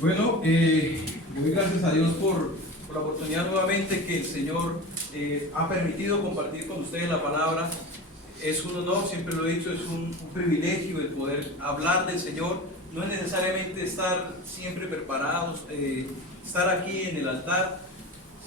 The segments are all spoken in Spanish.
Bueno, doy gracias a Dios por la oportunidad nuevamente que el Señor ha permitido compartir con ustedes la palabra. Es un honor, siempre lo he dicho, es un privilegio el poder hablar del Señor. No es necesariamente estar siempre preparados, estar aquí en el altar,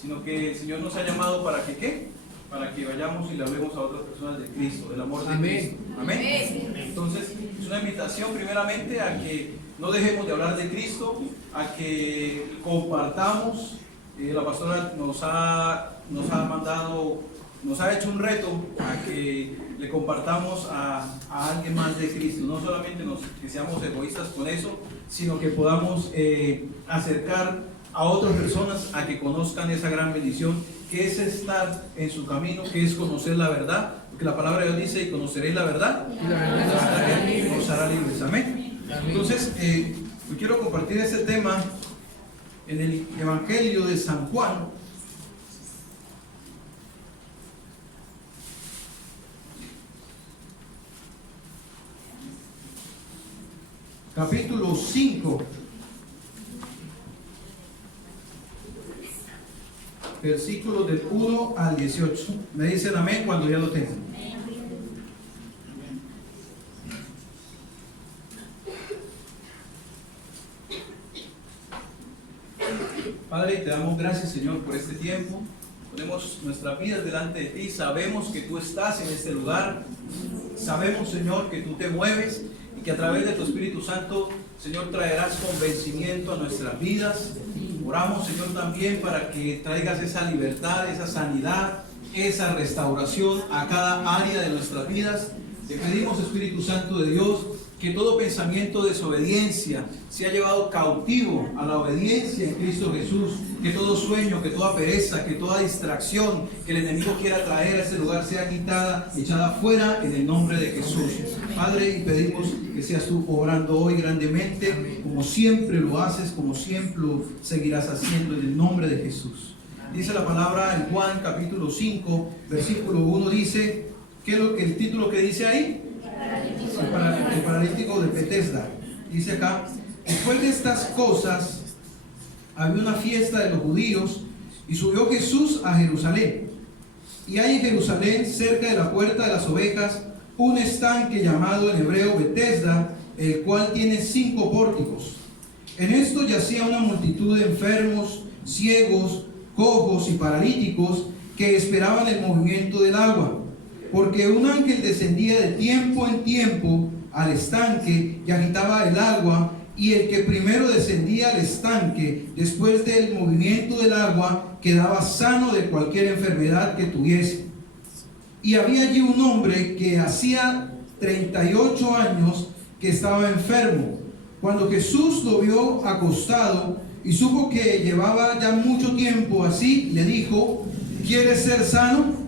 sino que el Señor nos ha llamado para que ¿qué? Para que vayamos y le hablemos a otras personas de Cristo, del amor de Cristo. Amén. Entonces, es una invitación primeramente a que no dejemos de hablar de Cristo, a que compartamos. La pastora nos ha mandado, nos ha hecho un reto a que le compartamos a alguien más de Cristo. No solamente que seamos egoístas con eso, sino que podamos acercar a otras personas a que conozcan esa gran bendición que es estar en su camino, que es conocer la verdad, porque la palabra de Dios dice: y conoceréis la verdad, y la verdad os hará libres. Amén. Entonces, yo quiero compartir este tema en el Evangelio de San Juan, capítulo 5, versículos del 1 al 18. Me dicen amén cuando ya lo tengan. Padre, te damos gracias, Señor, por este tiempo. Ponemos nuestras vidas delante de ti. Sabemos que tú estás en este lugar. Sabemos, Señor, que tú te mueves y que a través de tu Espíritu Santo, Señor, traerás convencimiento a nuestras vidas. Oramos, Señor, también para que traigas esa libertad, esa sanidad, esa restauración a cada área de nuestras vidas. Te pedimos, Espíritu Santo de Dios, que todo pensamiento de desobediencia sea llevado cautivo a la obediencia en Cristo Jesús, que todo sueño, que toda pereza, que toda distracción que el enemigo quiera traer a este lugar sea quitada, echada fuera en el nombre de Jesús. Padre, y pedimos que seas tú obrando hoy grandemente, como siempre lo haces, como siempre lo seguirás haciendo, en el nombre de Jesús. Dice la palabra en Juan capítulo 5, versículo 1, dice, ¿qué es lo que el título que dice ahí? El paralítico de Betesda. Dice acá: después de estas cosas había una fiesta de los judíos y subió Jesús a Jerusalén. Y hay en Jerusalén, cerca de la puerta de las ovejas, un estanque llamado en hebreo Betesda, el cual tiene 5 pórticos. En esto yacía una multitud de enfermos, ciegos, cojos y paralíticos que esperaban el movimiento del agua, porque un ángel descendía de tiempo en tiempo al estanque y agitaba el agua, y el que primero descendía al estanque después del movimiento del agua quedaba sano de cualquier enfermedad que tuviese. Y había allí un hombre que hacía 38 años que estaba enfermo. Cuando Jesús lo vio acostado y supo que llevaba ya mucho tiempo así, le dijo: ¿quieres ser sano?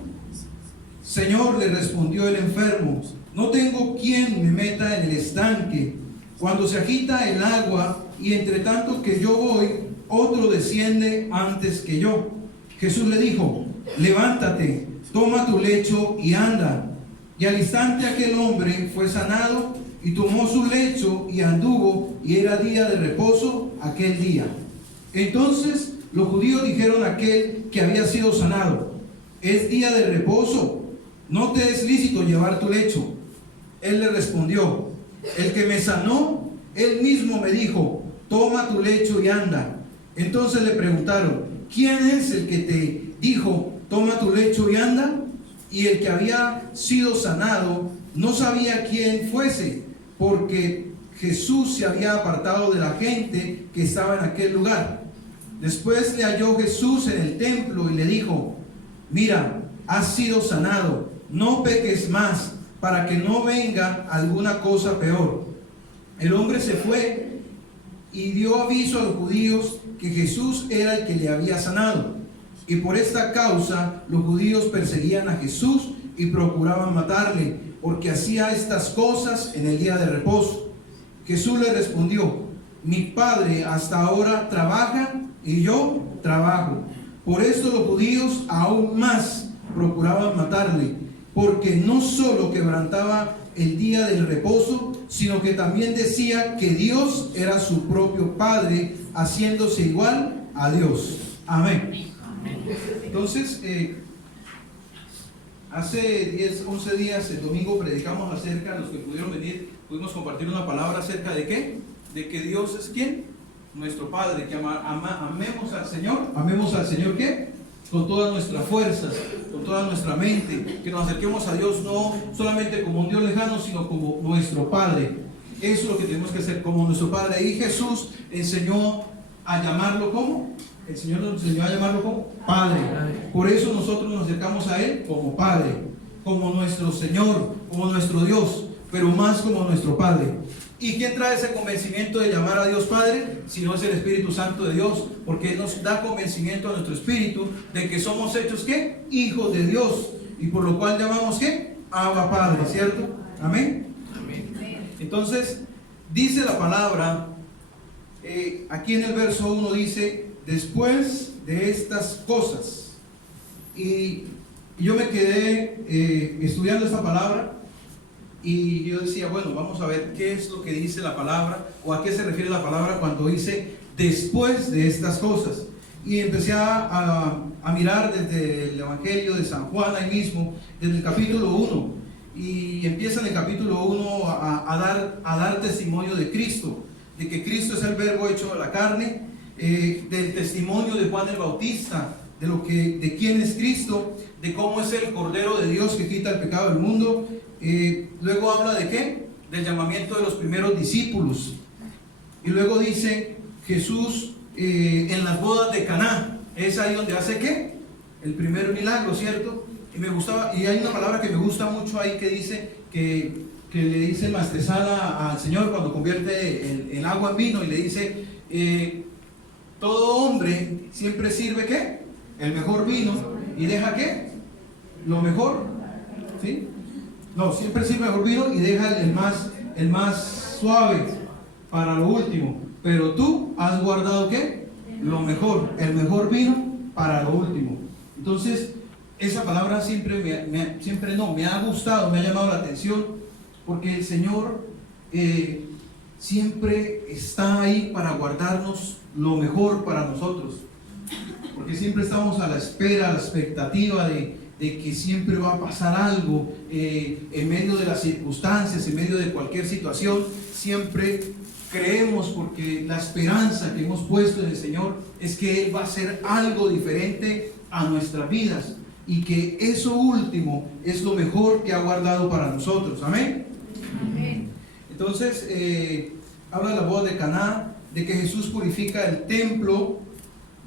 Señor, le respondió el enfermo, no tengo quien me meta en el estanque cuando se agita el agua, y entre tanto que yo voy, otro desciende antes que yo. Jesús le dijo: levántate, toma tu lecho y anda. Y al instante aquel hombre fue sanado y tomó su lecho y anduvo, y era día de reposo aquel día. Entonces los judíos dijeron a aquel que había sido sanado: es día de reposo, no te es lícito llevar tu lecho. Él le respondió: el que me sanó, él mismo me dijo: toma tu lecho y anda. Entonces le preguntaron: ¿quién es el que te dijo: toma tu lecho y anda? Y el que había sido sanado no sabía quién fuese, porque Jesús se había apartado de la gente que estaba en aquel lugar. Después le halló Jesús en el templo y le dijo: mira, has sido sanado, no peques más, para que no venga alguna cosa peor. El hombre se fue y dio aviso a los judíos que Jesús era el que le había sanado. Y por esta causa los judíos perseguían a Jesús y procuraban matarle, porque hacía estas cosas en el día de reposo. Jesús le respondió: mi Padre hasta ahora trabaja y yo trabajo. Por esto los judíos aún más procuraban matarle, porque no solo quebrantaba el día del reposo, sino que también decía que Dios era su propio Padre, haciéndose igual a Dios. Amén. Entonces, hace 10, 11 días, el domingo, predicamos acerca, los que pudieron venir, pudimos compartir una palabra acerca de ¿qué? De que Dios es ¿quién? Nuestro Padre, que amemos al Señor. ¿Amemos al Señor qué? Con todas nuestras fuerzas, con toda nuestra mente, que nos acerquemos a Dios no solamente como un Dios lejano, sino como nuestro Padre. Eso es lo que tenemos que hacer, como nuestro Padre. Y Jesús enseñó a llamarlo como, el Señor nos enseñó a llamarlo como Padre. Por eso nosotros nos acercamos a Él como Padre, como nuestro Señor, como nuestro Dios, pero más como nuestro Padre. ¿Y quién trae ese convencimiento de llamar a Dios Padre? Si no es el Espíritu Santo de Dios, porque Él nos da convencimiento a nuestro espíritu de que somos hechos ¿qué? Hijos de Dios, y por lo cual llamamos ¿qué? Abba Padre, ¿cierto? Amén. Amén. Entonces, dice la palabra, aquí en el verso 1 dice, después de estas cosas, y yo me quedé estudiando esta palabra. Y yo decía, bueno, vamos a ver qué es lo que dice la palabra, o a qué se refiere la palabra cuando dice después de estas cosas. Y empecé a mirar desde el Evangelio de San Juan, ahí mismo, desde el capítulo 1. Y empieza en el capítulo 1 a dar testimonio de Cristo, de que Cristo es el verbo hecho de la carne, del testimonio de Juan el Bautista, de quién es Cristo, de cómo es el Cordero de Dios que quita el pecado del mundo. Luego habla de ¿qué? Del llamamiento de los primeros discípulos. Y luego dice Jesús en las bodas de Caná. Es ahí donde hace ¿qué? El primer milagro, ¿cierto? Y me gustaba, y hay una palabra que me gusta mucho ahí que dice que le dice el maestresala al Señor cuando convierte el agua en vino, y le dice todo hombre siempre sirve ¿qué? El mejor vino y deja ¿qué? Lo mejor, ¿sí? No, siempre sirve el mejor vino y deja el más suave para lo último. Pero tú has guardado ¿qué? Lo mejor, el mejor vino para lo último. Entonces, esa palabra siempre me ha gustado, me ha llamado la atención, porque el Señor siempre está ahí para guardarnos lo mejor para nosotros. Porque siempre estamos a la espera, a la expectativa de que siempre va a pasar algo en medio de las circunstancias, en medio de cualquier situación. Siempre creemos, porque la esperanza que hemos puesto en el Señor es que Él va a hacer algo diferente a nuestras vidas, y que eso último es lo mejor que ha guardado para nosotros. Amén. Amén. Entonces habla de la boda de Caná, de que Jesús purifica el templo,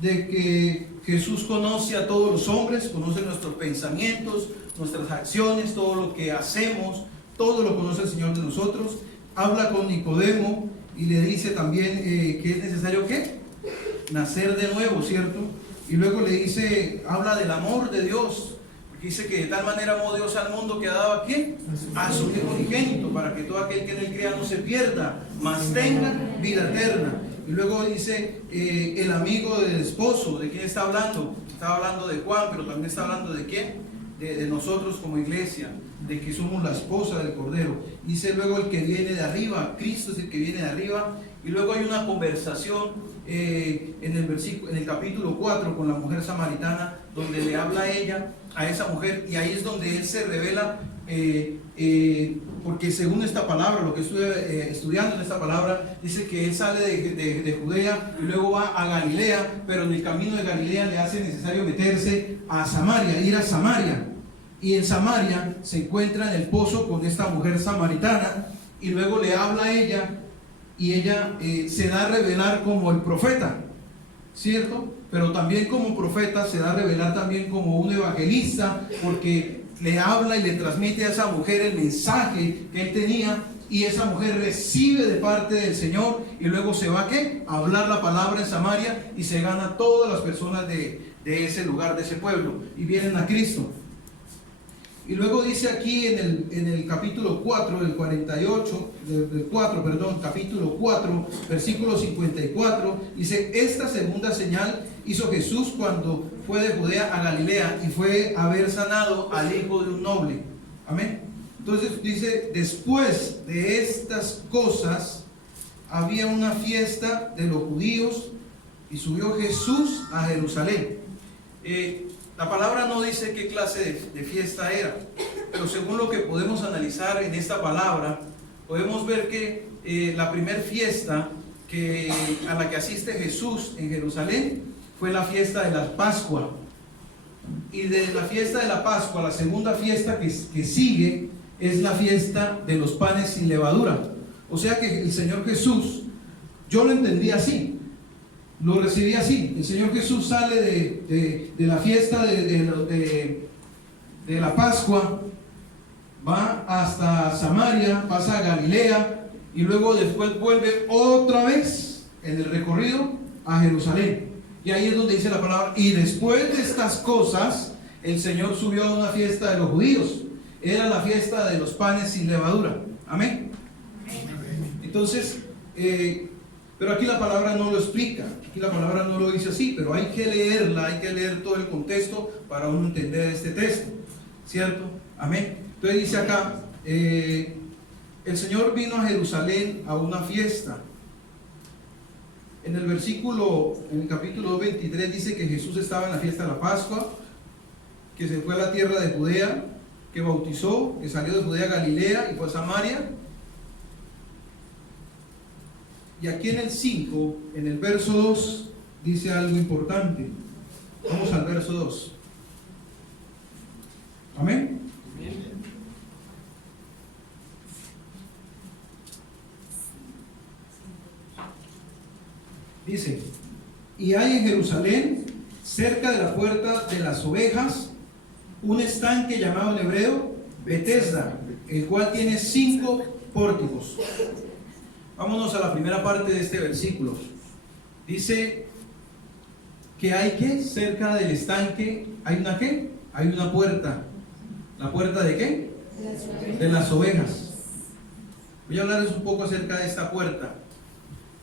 de que Jesús conoce a todos los hombres, conoce nuestros pensamientos, nuestras acciones, todo lo que hacemos, todo lo conoce el Señor de nosotros. Habla con Nicodemo y le dice también que es necesario ¿qué? Nacer de nuevo, ¿cierto? Y luego le dice, habla del amor de Dios, porque dice que de tal manera amó Dios al mundo que ha dado ¿a quién? A su Hijo unigénito, para que todo aquel que en él crea no se pierda, mas tenga vida eterna. Y luego dice el amigo del esposo. ¿De quién está hablando? Está hablando de Juan, pero también está hablando de quién? De nosotros como iglesia, de que somos la esposa del Cordero. Dice luego el que viene de arriba, Cristo es el que viene de arriba. Y luego hay una conversación en el capítulo 4 con la mujer samaritana, donde le habla a ella, a esa mujer, y ahí es donde Él se revela, porque según esta palabra, lo que estuve estudiando en esta palabra, dice que Él sale de Judea y luego va a Galilea, pero en el camino de Galilea le hace necesario meterse a Samaria, ir a Samaria. Y en Samaria se encuentra en el pozo con esta mujer samaritana, y luego le habla a ella, y ella se da a revelar como el profeta, ¿cierto? Pero también como profeta se da a revelar también como un evangelista, porque le habla y le transmite a esa mujer el mensaje que él tenía, y esa mujer recibe de parte del Señor, y luego se va ¿qué? A hablar la palabra en Samaria, y se gana a todas las personas de ese lugar, de ese pueblo, y vienen a Cristo. Y luego dice aquí en el capítulo 4, del 48, capítulo 4, versículo 54, dice: esta segunda señal hizo Jesús cuando fue de Judea a Galilea, y fue a haber sanado al hijo de un noble. Amén. Entonces dice, después de estas cosas había una fiesta de los judíos y subió Jesús a Jerusalén. La palabra no dice qué clase de fiesta era, pero según lo que podemos analizar en esta palabra, podemos ver que la primera fiesta a la que asiste Jesús en Jerusalén fue la fiesta de la Pascua. Y de la fiesta de la Pascua, la segunda fiesta que sigue es la fiesta de los panes sin levadura. O sea que el Señor Jesús, yo lo entendí así, lo recibí así. El Señor Jesús sale de la fiesta de la Pascua, va hasta Samaria, pasa a Galilea y luego después vuelve otra vez en el recorrido a Jerusalén. Y ahí es donde dice la palabra, y después de estas cosas, el Señor subió a una fiesta de los judíos. Era la fiesta de los panes sin levadura. Amén. Entonces, pero aquí la palabra no lo explica, aquí la palabra no lo dice así, pero hay que leerla, hay que leer todo el contexto para uno entender este texto, ¿cierto? Amén. Entonces dice acá, el Señor vino a Jerusalén a una fiesta. En el capítulo 23 dice que Jesús estaba en la fiesta de la Pascua, que se fue a la tierra de Judea, que bautizó, que salió de Judea a Galilea y fue a Samaria. Y aquí en el 5, en el verso 2, dice algo importante. Vamos al verso 2. Amén. Dice, y hay en Jerusalén, cerca de la puerta de las ovejas, un estanque llamado en hebreo Betesda, el cual tiene 5 pórticos. Vámonos a la primera parte de este versículo. Dice que hay que, cerca del estanque, hay una ¿qué? Hay una puerta. ¿La puerta de qué? De las ovejas. Voy a hablarles un poco acerca de esta puerta.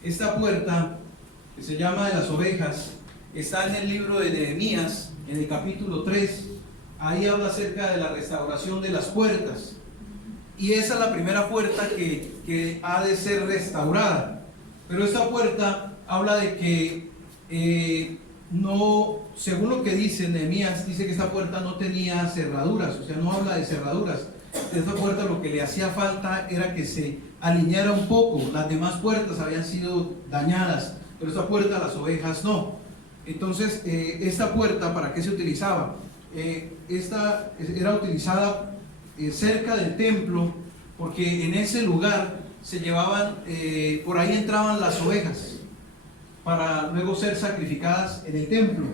Esta puerta, que se llama de las ovejas, está en el libro de Nehemías, en el capítulo 3. Ahí habla acerca de la restauración de las puertas. Y esa es la primera puerta que ha de ser restaurada. Pero esta puerta habla de que no, según lo que dice Nehemías, dice que esta puerta no tenía cerraduras, o sea, no habla de cerraduras. Esta puerta lo que le hacía falta era que se alineara un poco. Las demás puertas habían sido dañadas, pero esta puerta las ovejas no. Entonces, esta puerta, ¿para qué se utilizaba? Esta era utilizada cerca del templo, porque en ese lugar se llevaban, por ahí entraban las ovejas para luego ser sacrificadas en el templo.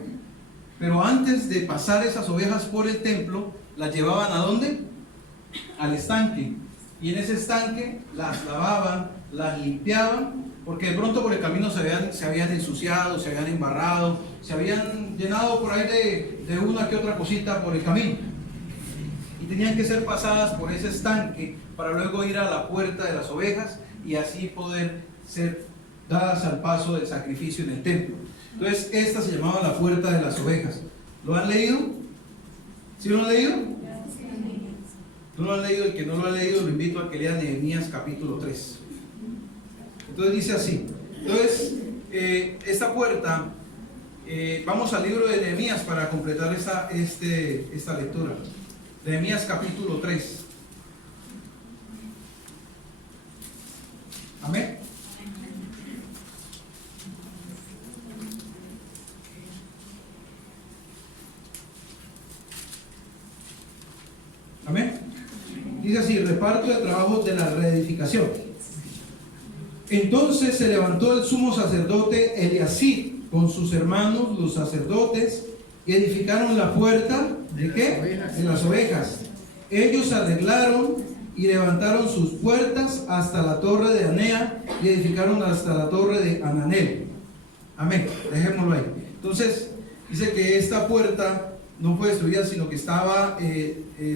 Pero antes de pasar esas ovejas por el templo, las llevaban ¿a dónde? Al estanque. Y en ese estanque las lavaban, las limpiaban, porque de pronto por el camino se habían ensuciado, se habían embarrado, se habían llenado por ahí de una que otra cosita por el camino. Y tenían que ser pasadas por ese estanque para luego ir a la puerta de las ovejas y así poder ser dadas al paso del sacrificio en el templo. Entonces esta se llamaba la puerta de las ovejas. ¿Lo han leído? ¿Sí lo han leído? ¿No lo han leído? El que no lo ha leído lo invito a que lea Nehemías capítulo 3. Entonces dice así. Entonces esta puerta, vamos al libro de Nehemías para completar esta lectura. Nehemías capítulo 3. Amén. Amén. Dice así: reparto de trabajos de la reedificación. Entonces se levantó el sumo sacerdote Eliasib con sus hermanos los sacerdotes y edificaron la puerta ¿de qué? De las ovejas. Ellos arreglaron y levantaron sus puertas hasta la torre de Anea y edificaron hasta la torre de Ananel. Amén. Dejémoslo ahí. Entonces dice que esta puerta no fue destruida, sino que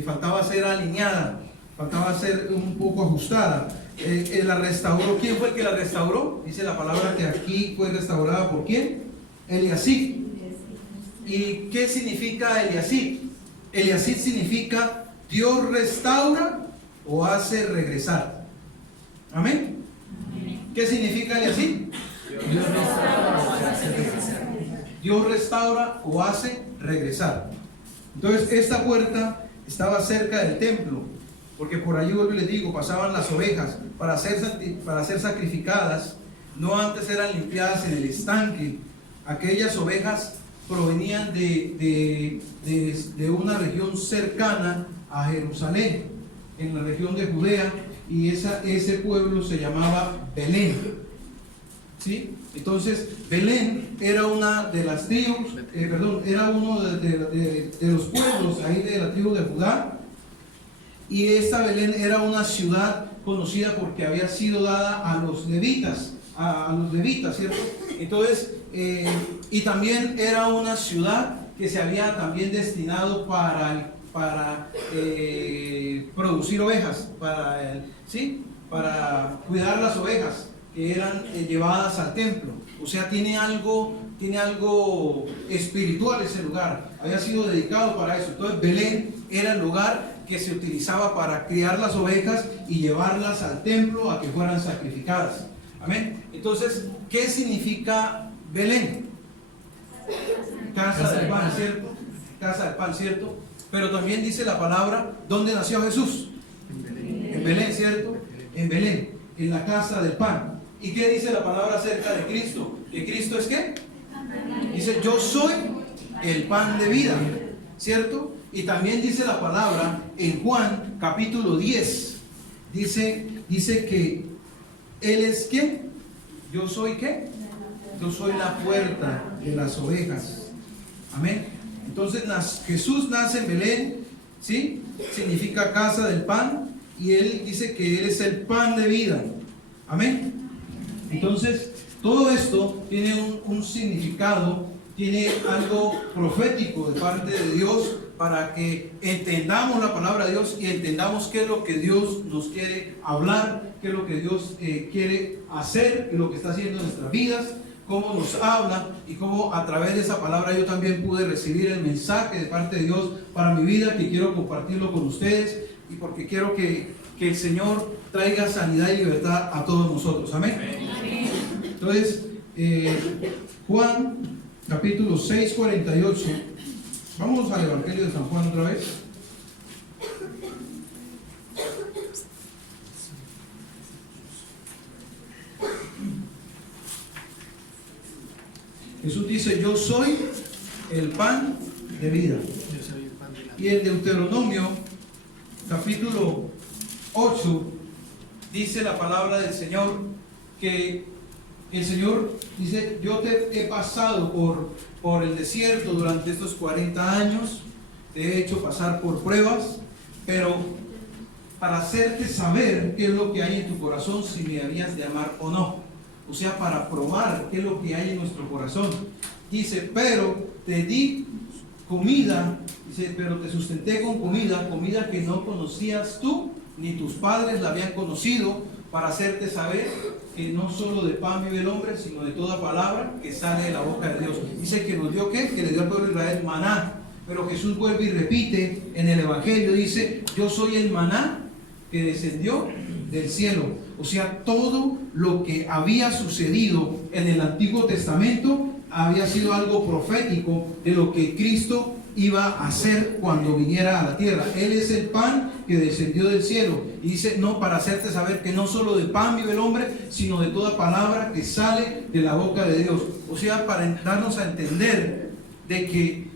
faltaba ser alineada, faltaba ser un poco ajustada. La restauró. ¿Quién fue el que la restauró? Dice la palabra que aquí fue restaurada por ¿quién? Eliasib. ¿Y qué significa Eliasib? Eliasib significa Dios restaura o hace regresar. Amén. ¿Qué significa el así? Dios restaura o hace regresar. Dios restaura o hace regresar. Entonces esta puerta estaba cerca del templo, porque por allí, vuelvo y les digo, pasaban las ovejas para ser sacrificadas. No antes eran limpiadas en el estanque. Aquellas ovejas provenían de una región cercana a Jerusalén, en la región de Judea, y ese pueblo se llamaba Belén. ¿Sí? Entonces Belén era una de las tribus, era uno de los pueblos ahí de la tribu de Judá, y esta Belén era una ciudad conocida porque había sido dada a los levitas, ¿cierto? Entonces, y también era una ciudad que se había también destinado para producir ovejas, para cuidar las ovejas que eran llevadas al templo. O sea, tiene algo espiritual ese lugar, había sido dedicado para eso. Entonces Belén era el lugar que se utilizaba para criar las ovejas y llevarlas al templo a que fueran sacrificadas. Amén. Entonces, ¿qué significa Belén? Casa del pan, ¿cierto? Casa del pan, ¿cierto? Pero también dice la palabra, ¿dónde nació Jesús? En Belén, ¿cierto? En Belén, en la casa del pan. ¿Y qué dice la palabra acerca de Cristo? ¿Que Cristo es qué? Dice, yo soy el pan de vida, ¿cierto? Y también dice la palabra en Juan capítulo 10, dice que Él es ¿qué? Yo soy ¿qué? Yo soy la puerta de las ovejas. Amén. Entonces Jesús nace en Belén, ¿sí? Significa casa del pan, y Él dice que Él es el pan de vida. Amén. Entonces, todo esto tiene un significado, tiene algo profético de parte de Dios para que entendamos la palabra de Dios y entendamos qué es lo que Dios nos quiere hablar, qué es lo que Dios quiere hacer y lo que está haciendo en nuestras vidas, cómo nos habla y cómo a través de esa palabra yo también pude recibir el mensaje de parte de Dios para mi vida, que quiero compartirlo con ustedes y porque quiero que el Señor traiga sanidad y libertad a todos nosotros. Amén. Entonces, Juan capítulo 6, 48. Vamos al Evangelio de San Juan otra vez. Jesús dice, yo soy el pan de vida. Y el Deuteronomio capítulo 8 dice la palabra del Señor que el Señor dice, yo te he pasado por el desierto durante estos 40 años, te he hecho pasar por pruebas, pero para hacerte saber qué es lo que hay en tu corazón, si me habías de amar o no. O sea, para probar qué es lo que hay en nuestro corazón. Dice, pero te di comida, dice, pero te sustenté con comida que no conocías tú, ni tus padres la habían conocido, para hacerte saber que no solo de pan vive el hombre, sino de toda palabra que sale de la boca de Dios. Dice que nos dio ¿qué? Que le dio al pueblo de Israel maná. Pero Jesús vuelve y repite en el Evangelio, dice, yo soy el maná que descendió del cielo. O sea, todo lo que había sucedido en el Antiguo Testamento había sido algo profético de lo que Cristo iba a hacer cuando viniera a la tierra. Él es el pan que descendió del cielo. Y dice, no, para hacerte saber que no solo de pan vive el hombre, sino de toda palabra que sale de la boca de Dios. O sea, para darnos a entender de que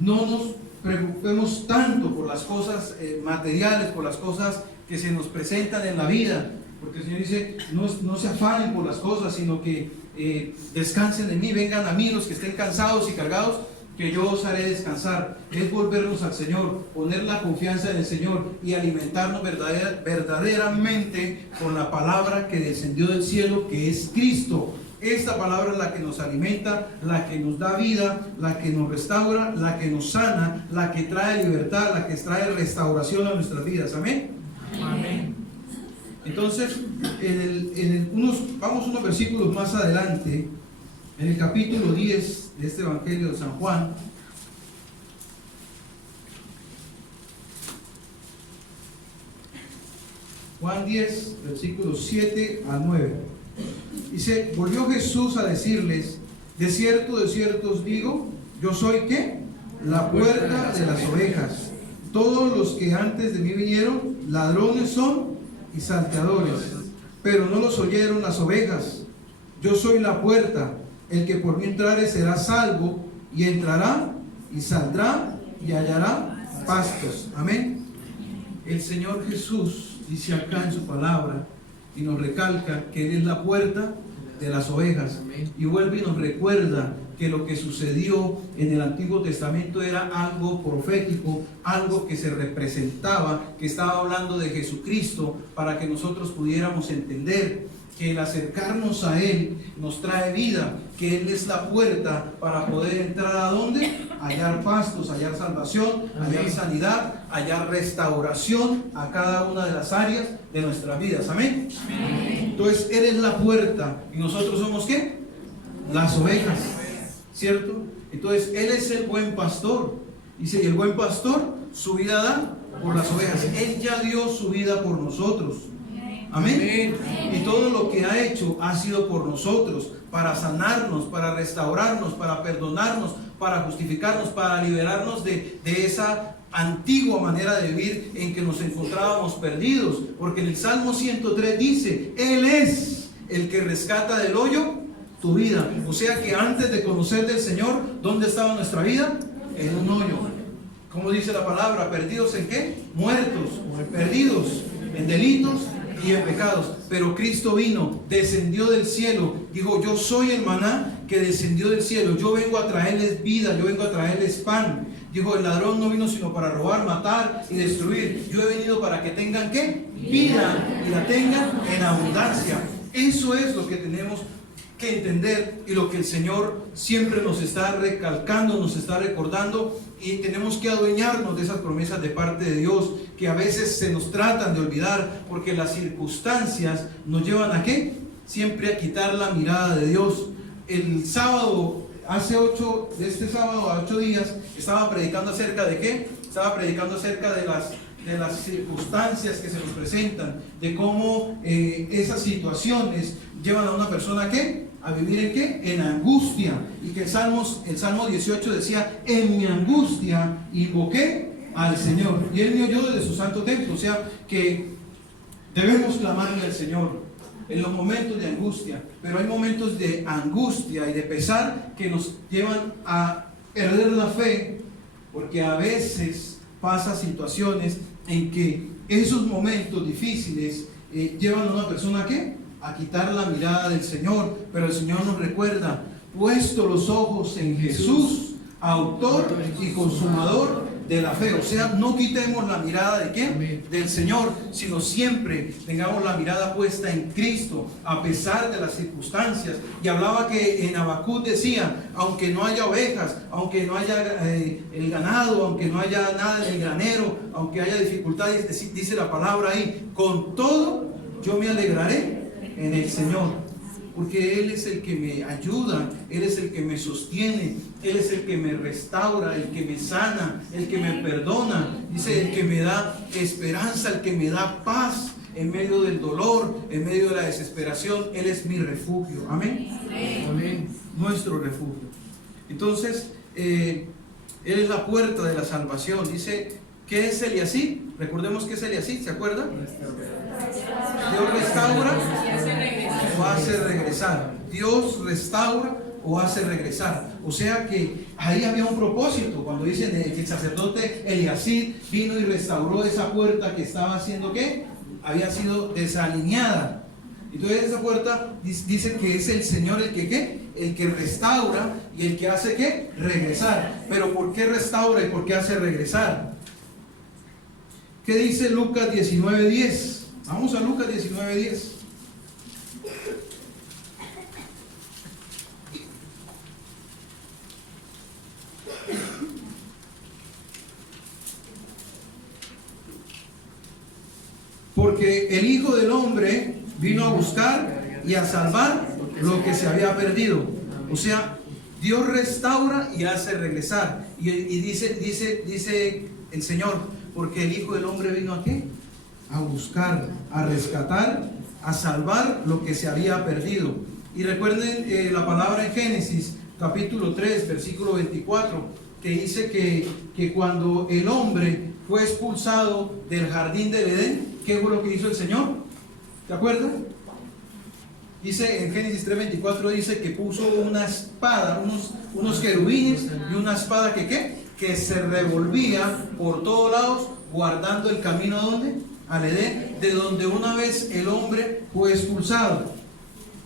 no nos preocupemos tanto por las cosas materiales, por las cosas que se nos presentan en la vida, porque el Señor dice, no se afanen por las cosas, sino que descansen de mí, vengan a mí los que estén cansados y cargados, que yo os haré descansar. Es volvernos al Señor, poner la confianza en el Señor y alimentarnos verdaderamente con la palabra que descendió del cielo, que es Cristo. Esta palabra es la que nos alimenta, la que nos da vida, la que nos restaura, la que nos sana, la que trae libertad, la que trae restauración a nuestras vidas. Amén. Amén. Entonces, vamos unos versículos más adelante, en el capítulo 10 de este Evangelio de San Juan. Juan 10, versículos 7 al 9. Dice, volvió Jesús a decirles, de cierto os digo, yo soy ¿qué? La puerta de las ovejas. Todos los que antes de mí vinieron, ladrones son y salteadores, pero no los oyeron las ovejas. Yo soy la puerta, el que por mí entrare será salvo, y entrará y saldrá y hallará pastos. Amén. El Señor Jesús dice acá en su palabra y nos recalca que Él es la puerta de las ovejas, y vuelve y nos recuerda que lo que sucedió en el Antiguo Testamento era algo profético, algo que se representaba, que estaba hablando de Jesucristo, para que nosotros pudiéramos entender que el acercarnos a Él nos trae vida, que Él es la puerta para poder entrar ¿a dónde? Hallar pastos, hallar salvación, hallar sanidad, hallar restauración a cada una de las áreas de nuestras vidas. Amén. Entonces Él es la puerta y nosotros somos ¿qué? Las ovejas, ¿cierto? Entonces Él es el buen pastor. Dice, y el buen pastor su vida da por las ovejas. Él ya dio su vida por nosotros. Amén. Y todo lo que ha hecho ha sido por nosotros, para sanarnos, para restaurarnos, para perdonarnos, para justificarnos, para liberarnos de esa antigua manera de vivir en que nos encontrábamos perdidos. Porque en el Salmo 103 dice, Él es el que rescata del hoyo tu vida. O sea que antes de conocer del Señor, ¿dónde estaba nuestra vida? En un hoyo. ¿Cómo dice la palabra? ¿Perdidos en qué? Muertos, perdidos en delitos y en pecados. Pero Cristo vino, descendió del cielo, dijo, yo soy el maná que descendió del cielo, yo vengo a traerles vida, yo vengo a traerles pan. Dijo, el ladrón no vino sino para robar, matar y destruir. Yo he venido para que tengan ¿qué? Vida, y la tengan en abundancia. Eso es lo que tenemos que entender y lo que el Señor siempre nos está recalcando, nos está recordando, y tenemos que adueñarnos de esas promesas de parte de Dios que a veces se nos tratan de olvidar porque las circunstancias nos llevan ¿a qué? Siempre a quitar la mirada de Dios. El sábado, este sábado a 8 días, estaba predicando acerca de ¿qué? Estaba predicando acerca de las circunstancias que se nos presentan, de cómo esas situaciones llevan a una persona ¿qué? A vivir en ¿qué? En angustia. Y que el Salmo 18 decía, en mi angustia invoqué al Señor y Él me oyó desde su santo templo. O sea que debemos clamarle al Señor en los momentos de angustia, pero hay momentos de angustia y de pesar que nos llevan a perder la fe, porque a veces pasa situaciones en que esos momentos difíciles llevan a una persona ¿a qué? A quitar la mirada del Señor. Pero el Señor nos recuerda, puesto los ojos en Jesús, autor y consumador de la fe. O sea, no quitemos la mirada de ¿quién? Del Señor, sino siempre tengamos la mirada puesta en Cristo, a pesar de las circunstancias. Y hablaba que en Habacuc decía, aunque no haya ovejas, aunque no haya el ganado, aunque no haya nada en el granero, aunque haya dificultades, dice la palabra ahí, con todo yo me alegraré en el Señor, porque Él es el que me ayuda, Él es el que me sostiene, Él es el que me restaura, el que me sana, el que me perdona, dice, el que me da esperanza, el que me da paz en medio del dolor, en medio de la desesperación. Él es mi refugio. Amén. Amén. Nuestro refugio. Entonces, Él es la puerta de la salvación. Dice, ¿qué es Eliasib? Recordemos que es Eliasib, ¿se acuerdan? Dios restaura o hace regresar. Dios restaura o hace regresar. O sea que ahí había un propósito. Cuando dicen que el sacerdote Eliasib vino y restauró esa puerta que estaba haciendo ¿qué? Había sido desalineada. Entonces esa puerta dice que es el Señor el que ¿qué? El que restaura y el que hace ¿qué? Regresar. Pero ¿por qué restaura y por qué hace regresar? ¿Qué dice Lucas 19:10? Vamos a Lucas 19:10. Porque el Hijo del Hombre vino a buscar y a salvar lo que se había perdido. O sea, Dios restaura y hace regresar. Y dice el Señor, porque el Hijo del Hombre vino ¿a qué? a buscar, a rescatar, a salvar lo que se había perdido. Y recuerden la palabra en Génesis capítulo 3 versículo 24, que dice que cuando el hombre fue expulsado del jardín del Edén, ¿qué fue lo que hizo el Señor? ¿Te acuerdas? Dice en Génesis 3:24, dice que puso una espada, unos querubines y una espada que ¿qué? Que se revolvía por todos lados, guardando el camino ¿a dónde? Al Edén, de donde una vez el hombre fue expulsado.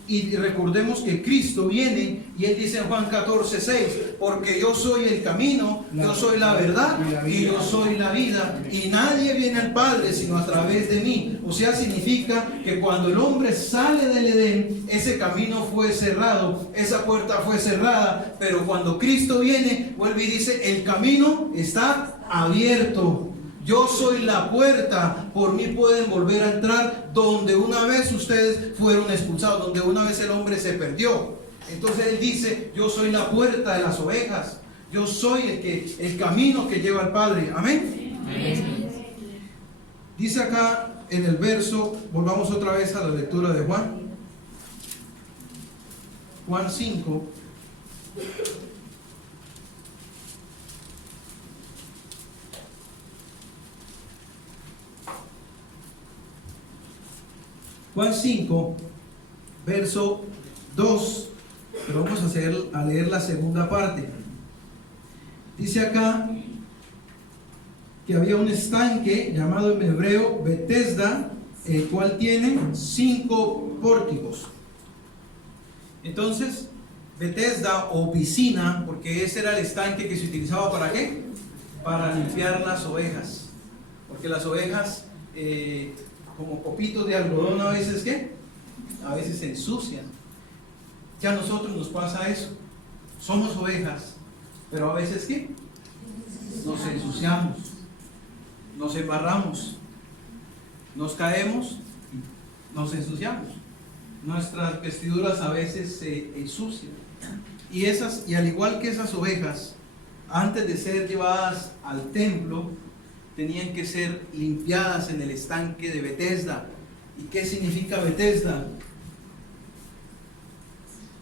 Y recordemos que Cristo viene y Él dice en Juan 14:6, porque yo soy el camino, yo soy la verdad y yo soy la vida, y nadie viene al Padre sino a través de mí. O sea, significa que cuando el hombre sale del Edén, ese camino fue cerrado, esa puerta fue cerrada, pero cuando Cristo viene, vuelve y dice, el camino está abierto. Yo soy la puerta, por mí pueden volver a entrar donde una vez ustedes fueron expulsados, donde una vez el hombre se perdió. Entonces Él dice, yo soy la puerta de las ovejas, yo soy el camino que lleva al Padre. Amén. Amén. Dice acá en el verso, volvamos otra vez a la lectura de Juan. Juan 5. Juan 5, verso 2, pero vamos a leer la segunda parte. Dice acá que había un estanque llamado en hebreo Betesda, el cual tiene 5 pórticos. Entonces, Betesda o piscina, porque ese era el estanque que se utilizaba ¿para qué? Para limpiar las ovejas, porque las ovejas como copitos de algodón a veces ¿qué? A veces se ensucian. Ya a nosotros nos pasa eso. Somos ovejas, pero a veces ¿qué? Nos ensuciamos, nos embarramos, nos caemos, nos ensuciamos. Nuestras vestiduras a veces se ensucian. Y al igual que esas ovejas, antes de ser llevadas al templo, tenían que ser limpiadas en el estanque de Betesda. ¿Y qué significa Betesda?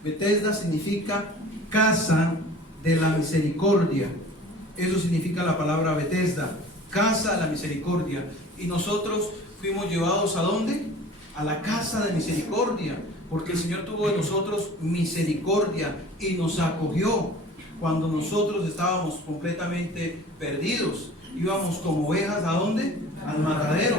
Betesda significa casa de la misericordia. Eso significa la palabra Betesda, casa de la misericordia. Y nosotros fuimos llevados ¿a dónde? A la casa de misericordia, porque el Señor tuvo de nosotros misericordia y nos acogió cuando nosotros estábamos completamente perdidos. Íbamos como ovejas ¿a dónde? Al matadero,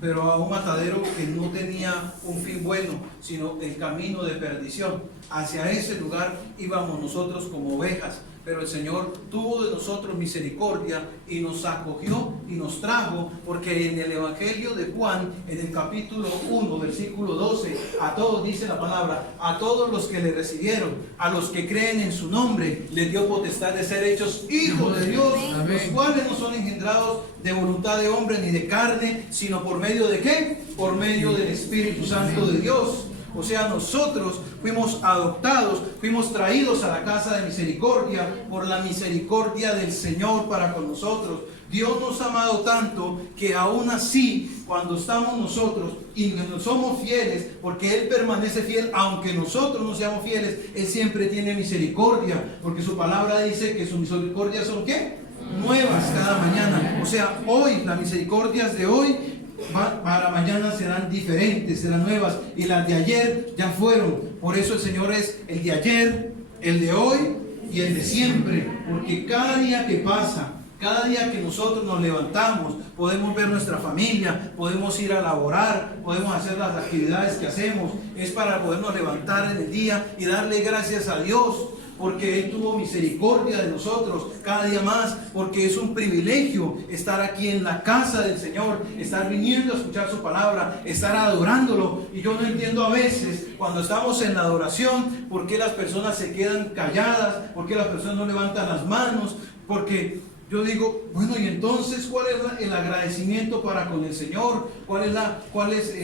pero a un matadero que no tenía un fin bueno, sino el camino de perdición. Hacia ese lugar íbamos nosotros como ovejas, pero el Señor tuvo de nosotros misericordia y nos acogió y nos trajo, porque en el Evangelio de Juan, en el capítulo 1, versículo 12, a todos dice la palabra, a todos los que le recibieron, a los que creen en su nombre, les dio potestad de ser hechos hijos de Dios, Amén. los cuales no son engendrados de voluntad de hombre ni de carne, sino por medio de ¿qué? Por medio del Espíritu Santo de Dios. O sea, nosotros fuimos adoptados, fuimos traídos a la casa de misericordia por la misericordia del Señor para con nosotros. Dios nos ha amado tanto que aún así, cuando estamos nosotros y no somos fieles, porque Él permanece fiel, aunque nosotros no seamos fieles, Él siempre tiene misericordia, porque su palabra dice que sus misericordias son ¿qué? Nuevas cada mañana. O sea, hoy, las misericordias de hoy para mañana serán diferentes, serán nuevas, y las de ayer ya fueron. Por eso el Señor es el de ayer, el de hoy y el de siempre, porque cada día que pasa, cada día que nosotros nos levantamos, podemos ver nuestra familia, podemos ir a laborar, podemos hacer las actividades que hacemos, es para podernos levantar en el día y darle gracias a Dios, porque Él tuvo misericordia de nosotros cada día más, porque es un privilegio estar aquí en la casa del Señor, estar viniendo a escuchar su palabra, estar adorándolo. Y yo no entiendo a veces, cuando estamos en la adoración, por qué las personas se quedan calladas, por qué las personas no levantan las manos, porque yo digo, bueno, y entonces, ¿cuál es el agradecimiento para con el Señor? ¿Cuál es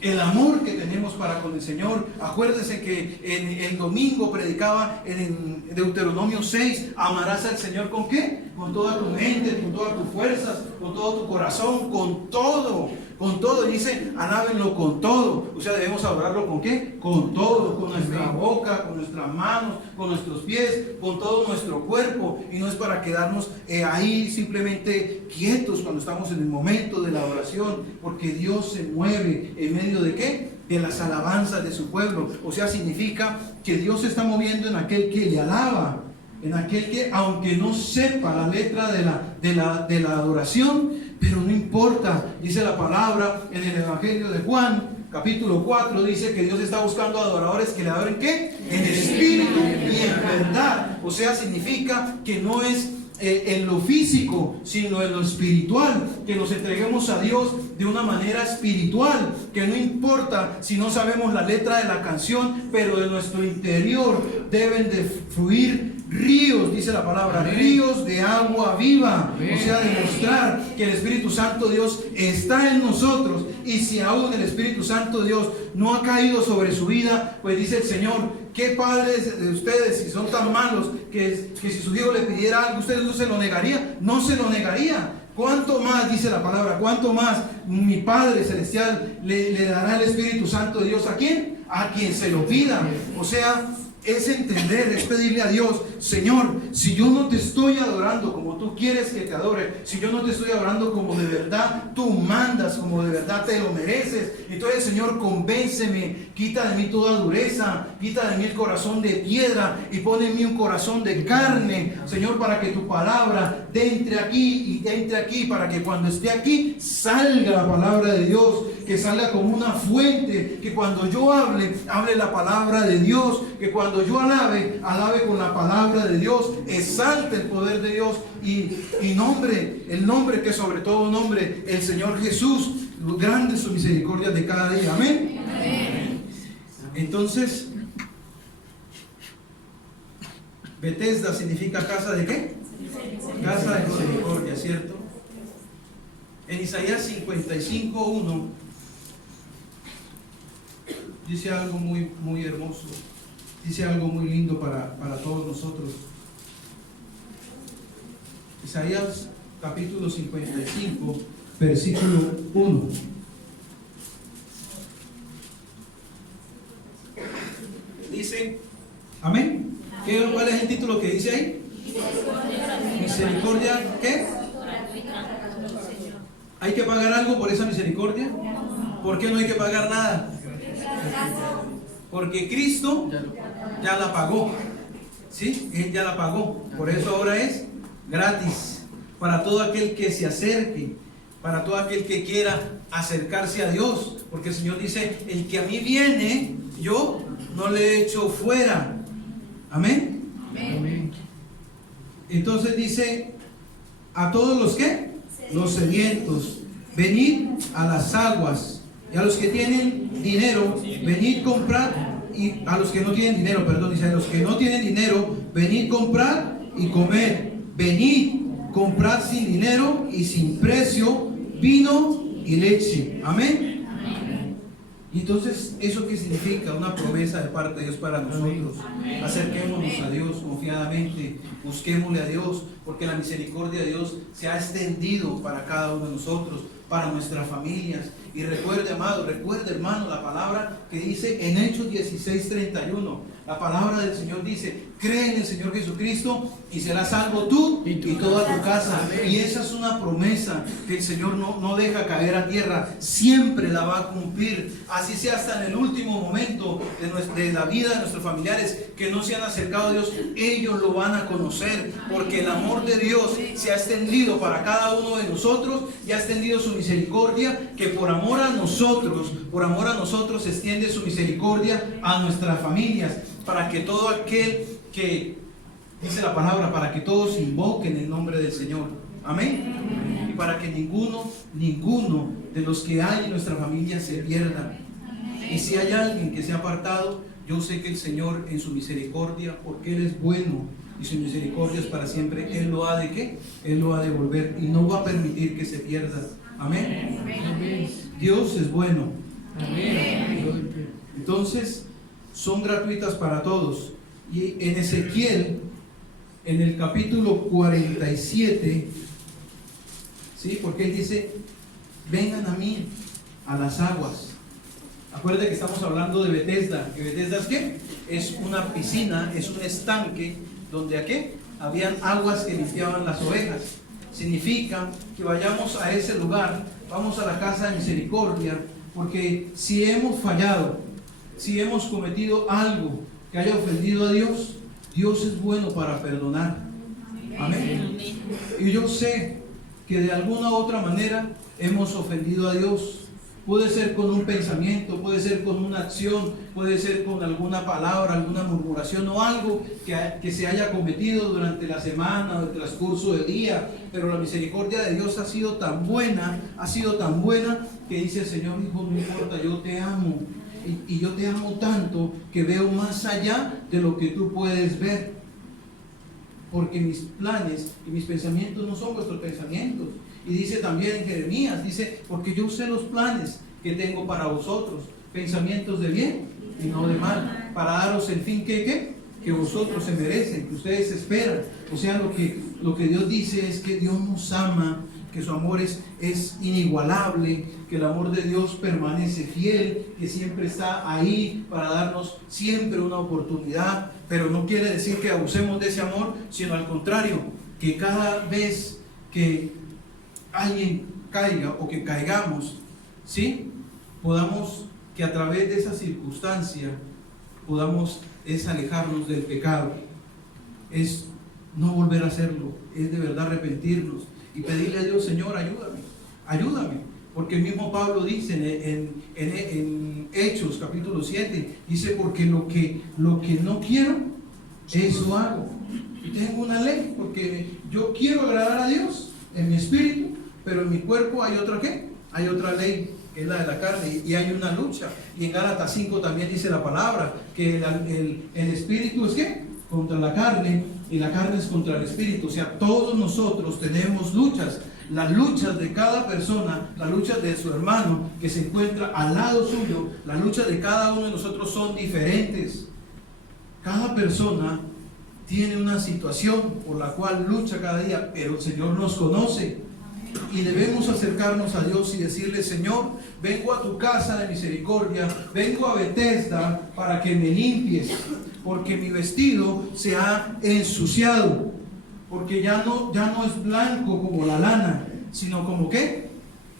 el amor que tenemos para con el Señor? Acuérdense que el domingo predicaba en Deuteronomio 6, amarás al Señor ¿con qué? Con toda tu mente, con todas tus fuerzas, con todo tu corazón, con todo. con todo. Dice, alábenlo con todo. O sea, debemos adorarlo ¿con qué? Con todo, con nuestra boca, con nuestras manos, con nuestros pies, con todo nuestro cuerpo. Y no es para quedarnos ahí simplemente quietos cuando estamos en el momento de la oración, porque Dios se mueve en medio de ¿qué? De las alabanzas de su pueblo. O sea, significa que Dios se está moviendo en aquel que le alaba, en aquel que, aunque no sepa la letra de la adoración, pero no importa. Dice la palabra en el Evangelio de Juan, capítulo 4, dice que Dios está buscando adoradores que le adoren ¿qué? En espíritu y en verdad. O sea, significa que no es en lo físico, sino en lo espiritual, que nos entreguemos a Dios de una manera espiritual, que no importa si no sabemos la letra de la canción, pero de nuestro interior deben de fluir ríos, dice la palabra, amén, ríos de agua viva, amén. O sea, demostrar que el Espíritu Santo Dios está en nosotros. Y si aún el Espíritu Santo Dios no ha caído sobre su vida, pues dice el Señor, ¿qué padres de ustedes, si son tan malos, que si su hijo le pidiera algo, ustedes no se lo negaría? No se lo negaría. ¿Cuánto más, dice la palabra, cuánto más mi Padre Celestial le dará el Espíritu Santo de Dios? ¿A quién? A quien se lo pida. O sea, es entender, es pedirle a Dios, Señor, si yo no te estoy adorando como tú quieres que te adore, si yo no te estoy adorando como de verdad tú mandas, como de verdad te lo mereces, entonces Señor, convénceme, quita de mí toda dureza, quita de mí el corazón de piedra y pon en mí un corazón de carne, Señor, para que tu palabra entre aquí y entre aquí, para que cuando esté aquí salga la palabra de Dios, que salga como una fuente, que cuando yo hable la palabra de Dios, que cuando yo alabe con la palabra de Dios, exalte el poder de Dios y nombre, el nombre que sobre todo nombre, el Señor Jesús, grande su misericordia de cada día. Amén. Amén. Entonces, Betesda significa casa de ¿qué? Casa de misericordia, ¿cierto? En Isaías 55:1 dice algo muy, muy hermoso, dice algo muy lindo para todos nosotros. Isaías capítulo 55, versículo 1. Dice, amén. ¿Cuál es el título que dice ahí? Misericordia, ¿qué? ¿Hay que pagar algo por esa misericordia? ¿Por qué no hay que pagar nada? Porque Cristo ya la pagó. ¿Sí? Él ya la pagó. Por eso ahora es gratis para todo aquel que se acerque, para todo aquel que quiera acercarse a Dios. Porque el Señor dice, el que a mí viene, yo no le echo fuera. Amén. Amén. Entonces dice, a todos los que, los sedientos, venid a las aguas, y a los que tienen dinero, venid comprar, y a los que no tienen dinero, perdón, dice, a los que no tienen dinero, venid comprar y comer, venid comprar sin dinero y sin precio vino y leche. Amén. Y entonces, ¿eso qué significa? Una promesa de parte de Dios para nosotros. Acerquémonos a Dios confiadamente, busquémosle a Dios, porque la misericordia de Dios se ha extendido para cada uno de nosotros, para nuestras familias. Y recuerde, amado, recuerde, hermano, la palabra que dice en Hechos 16:31. La palabra del Señor dice, cree en el Señor Jesucristo y serás salvo tú y toda tu casa. Y esa es una promesa que el Señor no deja caer a tierra, siempre la va a cumplir. Así sea hasta en el último momento de la vida de nuestros familiares que no se han acercado a Dios, ellos lo van a conocer, porque el amor de Dios se ha extendido para cada uno de nosotros y ha extendido su misericordia, que por amor a nosotros se extiende su misericordia a nuestras familias, para que todo aquel que, dice la palabra, para que todos invoquen el nombre del Señor. Amén. Y para que ninguno de los que hay en nuestra familia se pierda. Y si hay alguien que se ha apartado, yo sé que el Señor en su misericordia, porque Él es bueno y su misericordia es para siempre, Él lo ha de ¿qué? Él lo ha de devolver y no va a permitir que se pierda. Amén. Amén. Dios es bueno. Amén. Entonces, son gratuitas para todos. Y en Ezequiel, en el capítulo 47, ¿sí? Porque Él dice, vengan a mí a las aguas. Acuérdate que estamos hablando de Bethesda. ¿Que Bethesda es qué? Es una piscina, es un estanque donde ¿a qué? Habían aguas que limpiaban las ovejas. Significa que vayamos a ese lugar, vamos a la casa de misericordia, porque si hemos fallado, si hemos cometido algo que haya ofendido a Dios, Dios es bueno para perdonar. Amén. Y yo sé que de alguna u otra manera hemos ofendido a Dios. Puede ser con un pensamiento, puede ser con una acción, puede ser con alguna palabra, alguna murmuración o algo que se haya cometido durante la semana o el transcurso del día. Pero la misericordia de Dios ha sido tan buena que dice el Señor: hijo, no importa, yo te amo. Y yo te amo tanto que veo más allá de lo que tú puedes ver. Porque mis planes y mis pensamientos no son vuestros pensamientos. Y dice también en Jeremías, dice: porque yo sé los planes que tengo para vosotros, pensamientos de bien y no de mal, para daros el fin que vosotros se merecen, que ustedes esperan. O sea, lo que Dios dice es que Dios nos ama, que su amor es inigualable, que el amor de Dios permanece fiel, que siempre está ahí para darnos siempre una oportunidad. Pero no quiere decir que abusemos de ese amor, sino al contrario, que cada vez que alguien caiga o que caigamos, ¿sí?, podamos, que a través de esa circunstancia podamos alejarnos del pecado, es no volver a hacerlo, es de verdad arrepentirnos y pedirle a Dios: Señor, ayúdame, porque el mismo Pablo dice en Hechos capítulo 7, dice: porque lo que no quiero, eso hago. Y tengo una ley, porque yo quiero agradar a Dios en mi espíritu, pero en mi cuerpo hay otra ¿qué? Hay otra ley, que es la de la carne, y hay una lucha. Y en Gálatas 5 también dice la palabra que el espíritu es ¿qué? Contra la carne, y la carne es contra el espíritu. O sea, todos nosotros tenemos luchas. Las luchas de cada persona, las luchas de su hermano que se encuentra al lado suyo, las luchas de cada uno de nosotros son diferentes. Cada persona tiene una situación por la cual lucha cada día, pero el Señor nos conoce. Y debemos acercarnos a Dios y decirle: Señor, vengo a tu casa de misericordia, vengo a Bethesda para que me limpies, porque mi vestido se ha ensuciado, porque ya no es blanco como la lana, sino como ¿qué?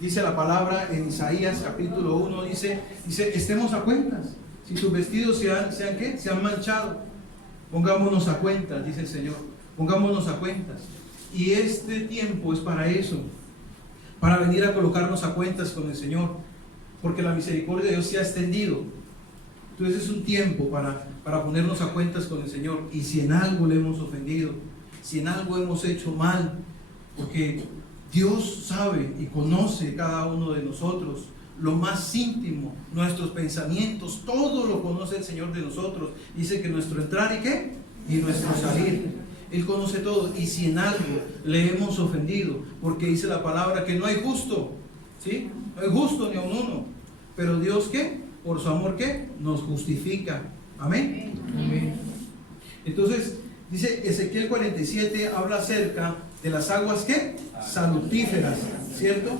Dice la palabra en Isaías capítulo 1, dice: estemos a cuentas, si tus vestidos se han manchado, pongámonos a cuentas, dice el Señor, pongámonos a cuentas. Y este tiempo es para eso, para venir a colocarnos a cuentas con el Señor, porque la misericordia de Dios se ha extendido. Entonces es un tiempo para ponernos a cuentas con el Señor. Y si en algo le hemos ofendido, si en algo hemos hecho mal, porque Dios sabe y conoce cada uno de nosotros, lo más íntimo, nuestros pensamientos, todo lo conoce el Señor de nosotros. Dice que nuestro entrar y ¿qué? Y nuestro salir. Él conoce todo. Y si en algo le hemos ofendido, porque dice la palabra que no hay justo, ¿sí? No hay justo ni a uno. Pero Dios ¿qué? Por su amor ¿qué? Nos justifica. Amén. Amén. Entonces dice Ezequiel 47, habla acerca de las aguas ¿qué? Salutíferas, ¿cierto?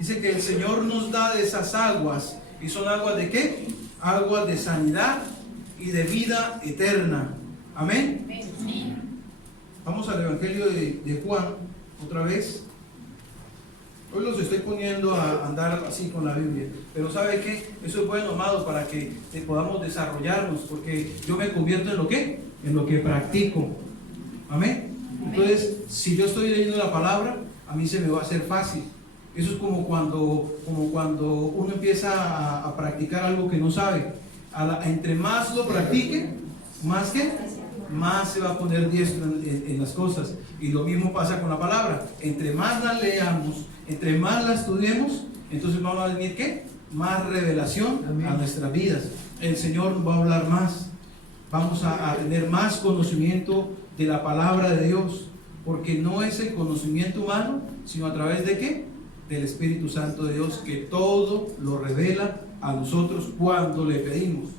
Dice que el Señor nos da de esas aguas. ¿Y son aguas de qué? Aguas de sanidad y de vida eterna. Amén. Vamos al Evangelio de Juan otra vez. Hoy los estoy poniendo a andar así con la Biblia, pero ¿sabe qué? Eso es bueno, amado, para que podamos desarrollarnos, porque yo me convierto en lo que practico. Amén. Entonces, si yo estoy leyendo la palabra, a mí se me va a hacer fácil. Eso es como cuando uno empieza a practicar algo que no sabe. Entre más lo practique, más se va a poner diestro en las cosas. Y lo mismo pasa con la palabra. Entre más la leamos, entre más la estudiemos, entonces vamos a venir ¿qué? Más revelación a nuestras vidas. El Señor nos va a hablar más. Vamos a tener más conocimiento de la palabra de Dios, porque no es el conocimiento humano, sino a través de ¿qué? Del Espíritu Santo de Dios, que todo lo revela a nosotros cuando le pedimos.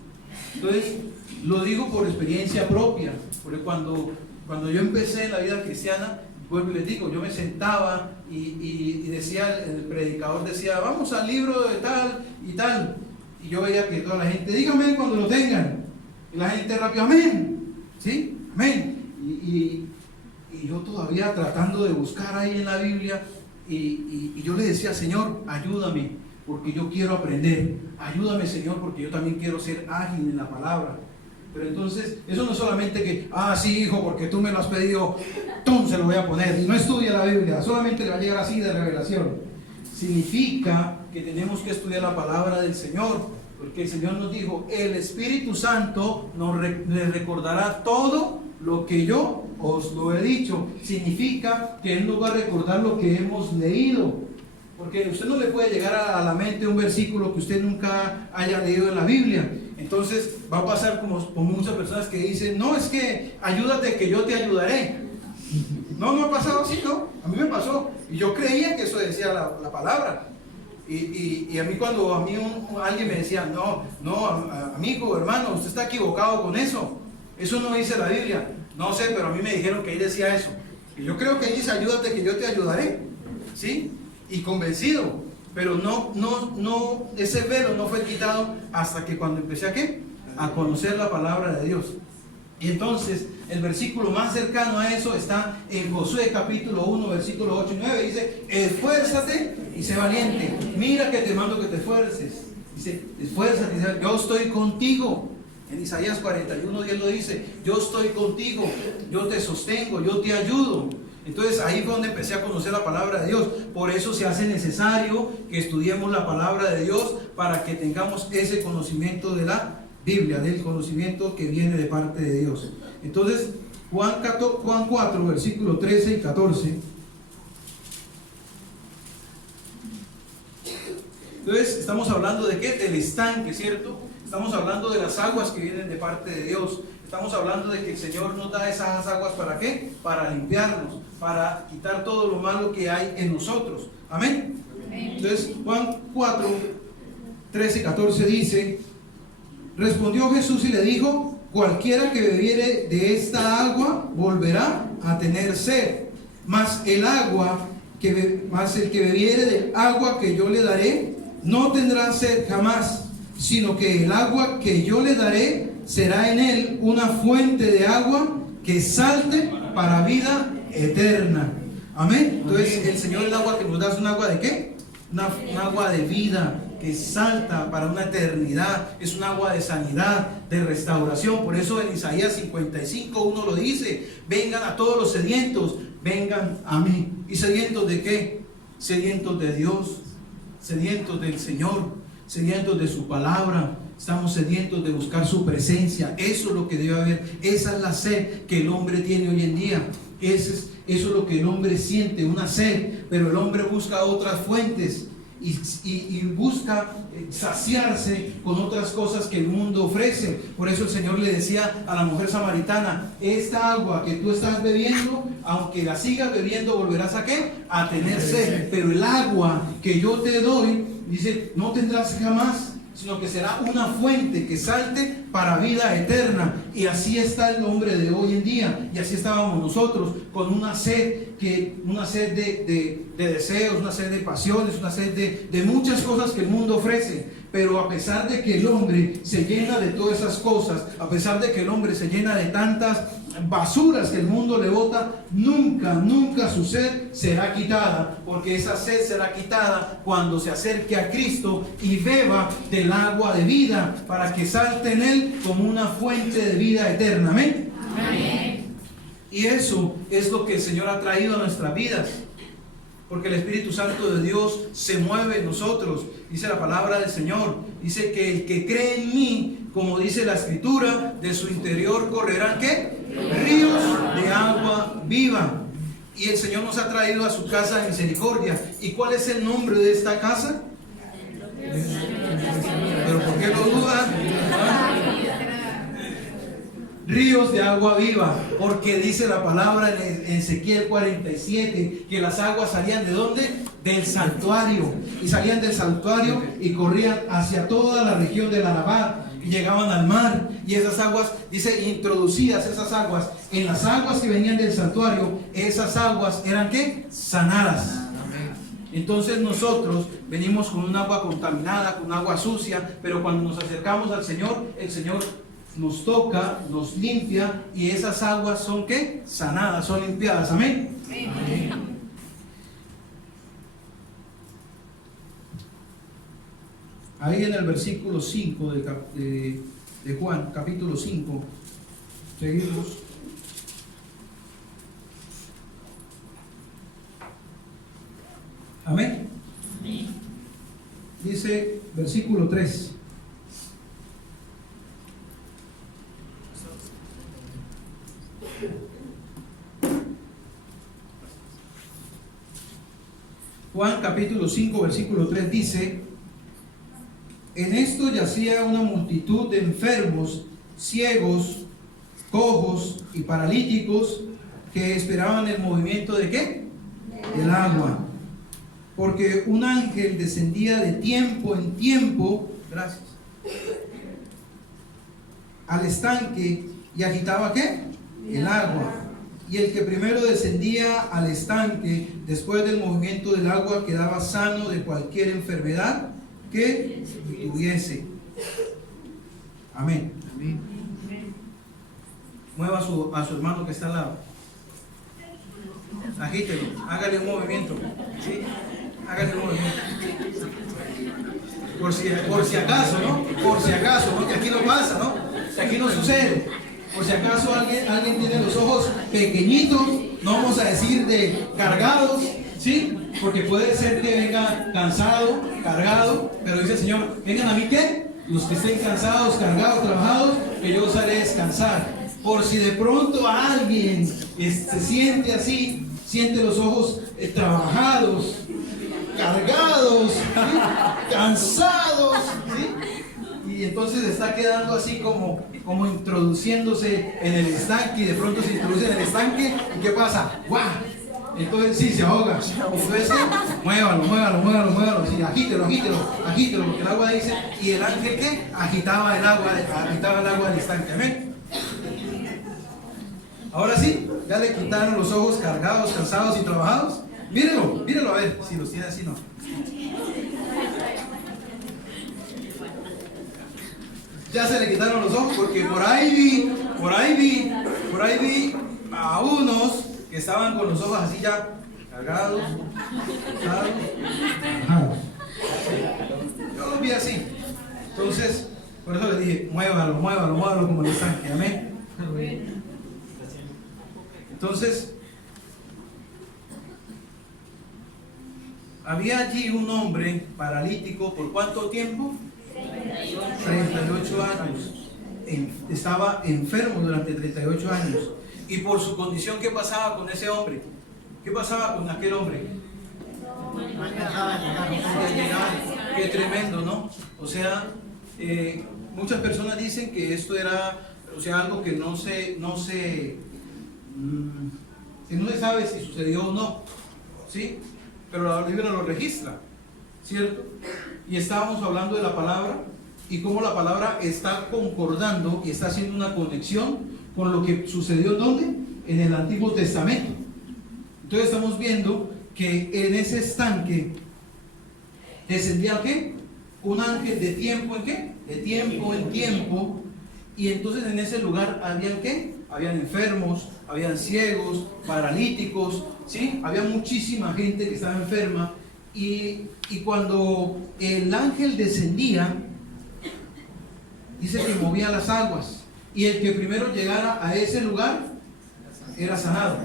Entonces, lo digo por experiencia propia, porque cuando yo empecé la vida cristiana, vuelvo y les digo, yo me sentaba y decía, el predicador decía, vamos al libro de tal y tal. Y yo veía que toda la gente, díganme cuando lo tengan. Y la gente rápido, amén. ¿Sí? Amén. Y yo todavía tratando de buscar ahí en la Biblia. Y yo le decía, Señor, ayúdame, porque yo quiero aprender. Ayúdame, Señor, porque yo también quiero ser ágil en la palabra. Pero entonces, eso no es solamente que, sí, hijo, porque tú me lo has pedido, ¡tum!, se lo voy a poner. Y no estudia la Biblia, solamente le va a llegar así de revelación. Significa que tenemos que estudiar la palabra del Señor, porque el Señor nos dijo, el Espíritu Santo les recordará todo lo que yo os lo he dicho. Significa que Él nos va a recordar lo que hemos leído, porque usted no le puede llegar a la mente un versículo que usted nunca haya leído en la Biblia. Entonces va a pasar como muchas personas que dicen, no, es que ayúdate que yo te ayudaré. No ha pasado así, ¿no? A mí me pasó y yo creía que eso decía la palabra. Y a mí cuando alguien me decía, no, amigo, hermano, usted está equivocado con eso. Eso no dice la Biblia. No sé, pero a mí me dijeron que ahí decía eso. Y yo creo que ahí dice, ayúdate que yo te ayudaré. ¿Sí? Y convencido. Pero no, ese velo no fue quitado hasta que cuando empecé a conocer la palabra de Dios. Y entonces el versículo más cercano a eso está en Josué capítulo 1, versículo 8 y 9. Dice, esfuérzate y sé valiente. Mira que te mando que te esfuerces. Dice, esfuérzate, yo estoy contigo. En Isaías 41, Dios lo dice, yo estoy contigo, yo te sostengo, yo te ayudo. Entonces ahí fue donde empecé a conocer la palabra de Dios. Por eso se hace necesario que estudiemos la palabra de Dios, para que tengamos ese conocimiento de la Biblia, del conocimiento que viene de parte de Dios. Entonces Juan 4, versículos 13 y 14. Entonces estamos hablando de ¿qué? Del estanque, ¿cierto? Estamos hablando de las aguas que vienen de parte de Dios. Estamos hablando de que el Señor nos da esas aguas ¿para qué? Para limpiarnos, para quitar todo lo malo que hay en nosotros. Amén. Entonces Juan 4, 13 y 14 dice, respondió Jesús y le dijo, cualquiera que bebiere de esta agua volverá a tener sed, mas el que bebiere del agua que yo le daré no tendrá sed jamás, sino que el agua que yo le daré será en él una fuente de agua que salte para vida eterna. Amén. Entonces el Señor, el agua que nos da es un agua de ¿qué? Un agua de vida que salta para una eternidad. Es un agua de sanidad, de restauración. Por eso en Isaías 55, 1 lo dice, vengan a todos los sedientos, vengan a mí. ¿Y sedientos de qué? Sedientos de Dios, sedientos del Señor, sedientos de su palabra. Estamos sedientos de buscar su presencia. Eso es lo que debe haber. Esa es la sed que el hombre tiene hoy en día. Eso es lo que el hombre siente, una sed. Pero el hombre busca otras fuentes y busca saciarse con otras cosas que el mundo ofrece. Por eso el Señor le decía a la mujer samaritana, esta agua que tú estás bebiendo, aunque la sigas bebiendo, volverás a ¿qué? A tener sed. Pero el agua que yo te doy, dice, no tendrás jamás, sino que será una fuente que salte para vida eterna. Y así está el hombre de hoy en día, y así estábamos nosotros, con una sed de deseos, una sed de pasiones, una sed de muchas cosas que el mundo ofrece. Pero a pesar de que el hombre se llena de todas esas cosas, a pesar de que el hombre se llena de tantas basuras que el mundo le bota, nunca su sed será quitada, porque esa sed será quitada cuando se acerque a Cristo y beba del agua de vida, para que salte en él como una fuente de vida eterna. Amén. Amén. Y eso es lo que el Señor ha traído a nuestras vidas, porque el Espíritu Santo de Dios se mueve en nosotros. Dice la palabra del Señor, dice que el que cree en mí, como dice la Escritura, de su interior correrán ¿qué? Ríos de agua viva. Y el Señor nos ha traído a su casa de misericordia. ¿Y cuál es el nombre de esta casa? ¿Pero por qué lo dudan? Ríos de agua viva, porque dice la palabra en Ezequiel 47 que las aguas salían ¿de dónde? Del santuario, y salían del santuario y corrían hacia toda la región del Arabá. y llegaban al mar, y esas aguas, dice, introducidas esas aguas en las aguas que venían del santuario, esas aguas eran ¿qué? Sanadas. Entonces nosotros venimos con un agua contaminada, con agua sucia, pero cuando nos acercamos al Señor, el Señor nos toca, nos limpia, y esas aguas son ¿qué? Sanadas, son limpiadas. Amén. Amén. Ahí en el versículo 5 de Juan, capítulo 5, seguimos. Amén. Dice versículo 3. Juan capítulo 5, versículo 3 dice: en esto yacía una multitud de enfermos, ciegos, cojos y paralíticos que esperaban el movimiento ¿de qué? Del agua. Porque un ángel descendía de tiempo en tiempo, gracias, al estanque y agitaba ¿qué? El agua. Y el que primero descendía al estanque, después del movimiento del agua, quedaba sano de cualquier enfermedad que tuviese. Amén. Amén. Mueva a su hermano que está al lado. Agítelo, hágale un movimiento. ¿Sí? Hágale un movimiento. Por si acaso, ¿no? Por si acaso, ¿no? Que aquí no pasa, ¿no? Que aquí no sucede. Por si acaso alguien tiene los ojos pequeñitos, no vamos a decir de cargados, ¿sí? Porque puede ser que venga cansado, cargado, pero dice el Señor: vengan a mí, ¿qué? Los que estén cansados, cargados, trabajados, que yo os haré descansar. Por si de pronto alguien se siente así, siente los ojos trabajados, cargados, ¿sí? Cansados, ¿sí? Y entonces está quedando así como introduciéndose en el estanque, y de pronto se introduce en el estanque, ¿y qué pasa? ¡Guau! Entonces sí, se ahoga. Entonces muévalo, sí, agítelo, porque el agua dice, y el ángel ¿qué? Agitaba el agua del estanque. Amén. Ahora sí, ya le quitaron los ojos cargados, cansados y trabajados. Mírelo a ver si los tiene así, no. Ya se le quitaron los ojos, porque por ahí vi a unos que estaban con los ojos así ya cargados, trabajados. Yo los vi así. Entonces, por eso les dije, muévalo como el estanque. Amén. Entonces, había allí un hombre paralítico. ¿Por cuánto tiempo? 38 años. Estaba enfermo durante 38 años. Y por su condición, ¿qué pasaba con ese hombre? ¿Qué pasaba con aquel hombre? Qué tremendo, ¿no? O sea, muchas personas dicen que esto era, o sea, algo que no se sabe si sucedió o no, ¿sí? Pero la Biblia lo registra, ¿cierto? Y estábamos hablando de la palabra y cómo la palabra está concordando y está haciendo una conexión con lo que sucedió ¿dónde? En el Antiguo Testamento. Entonces estamos viendo que en ese estanque descendía ¿qué? Un ángel de tiempo en qué? De tiempo en tiempo. Y entonces en ese lugar habían ¿qué? Habían enfermos, habían ciegos, paralíticos, ¿sí? Había muchísima gente que estaba enferma. Y cuando el ángel descendía, dice que movía las aguas, y el que primero llegara a ese lugar era sanado.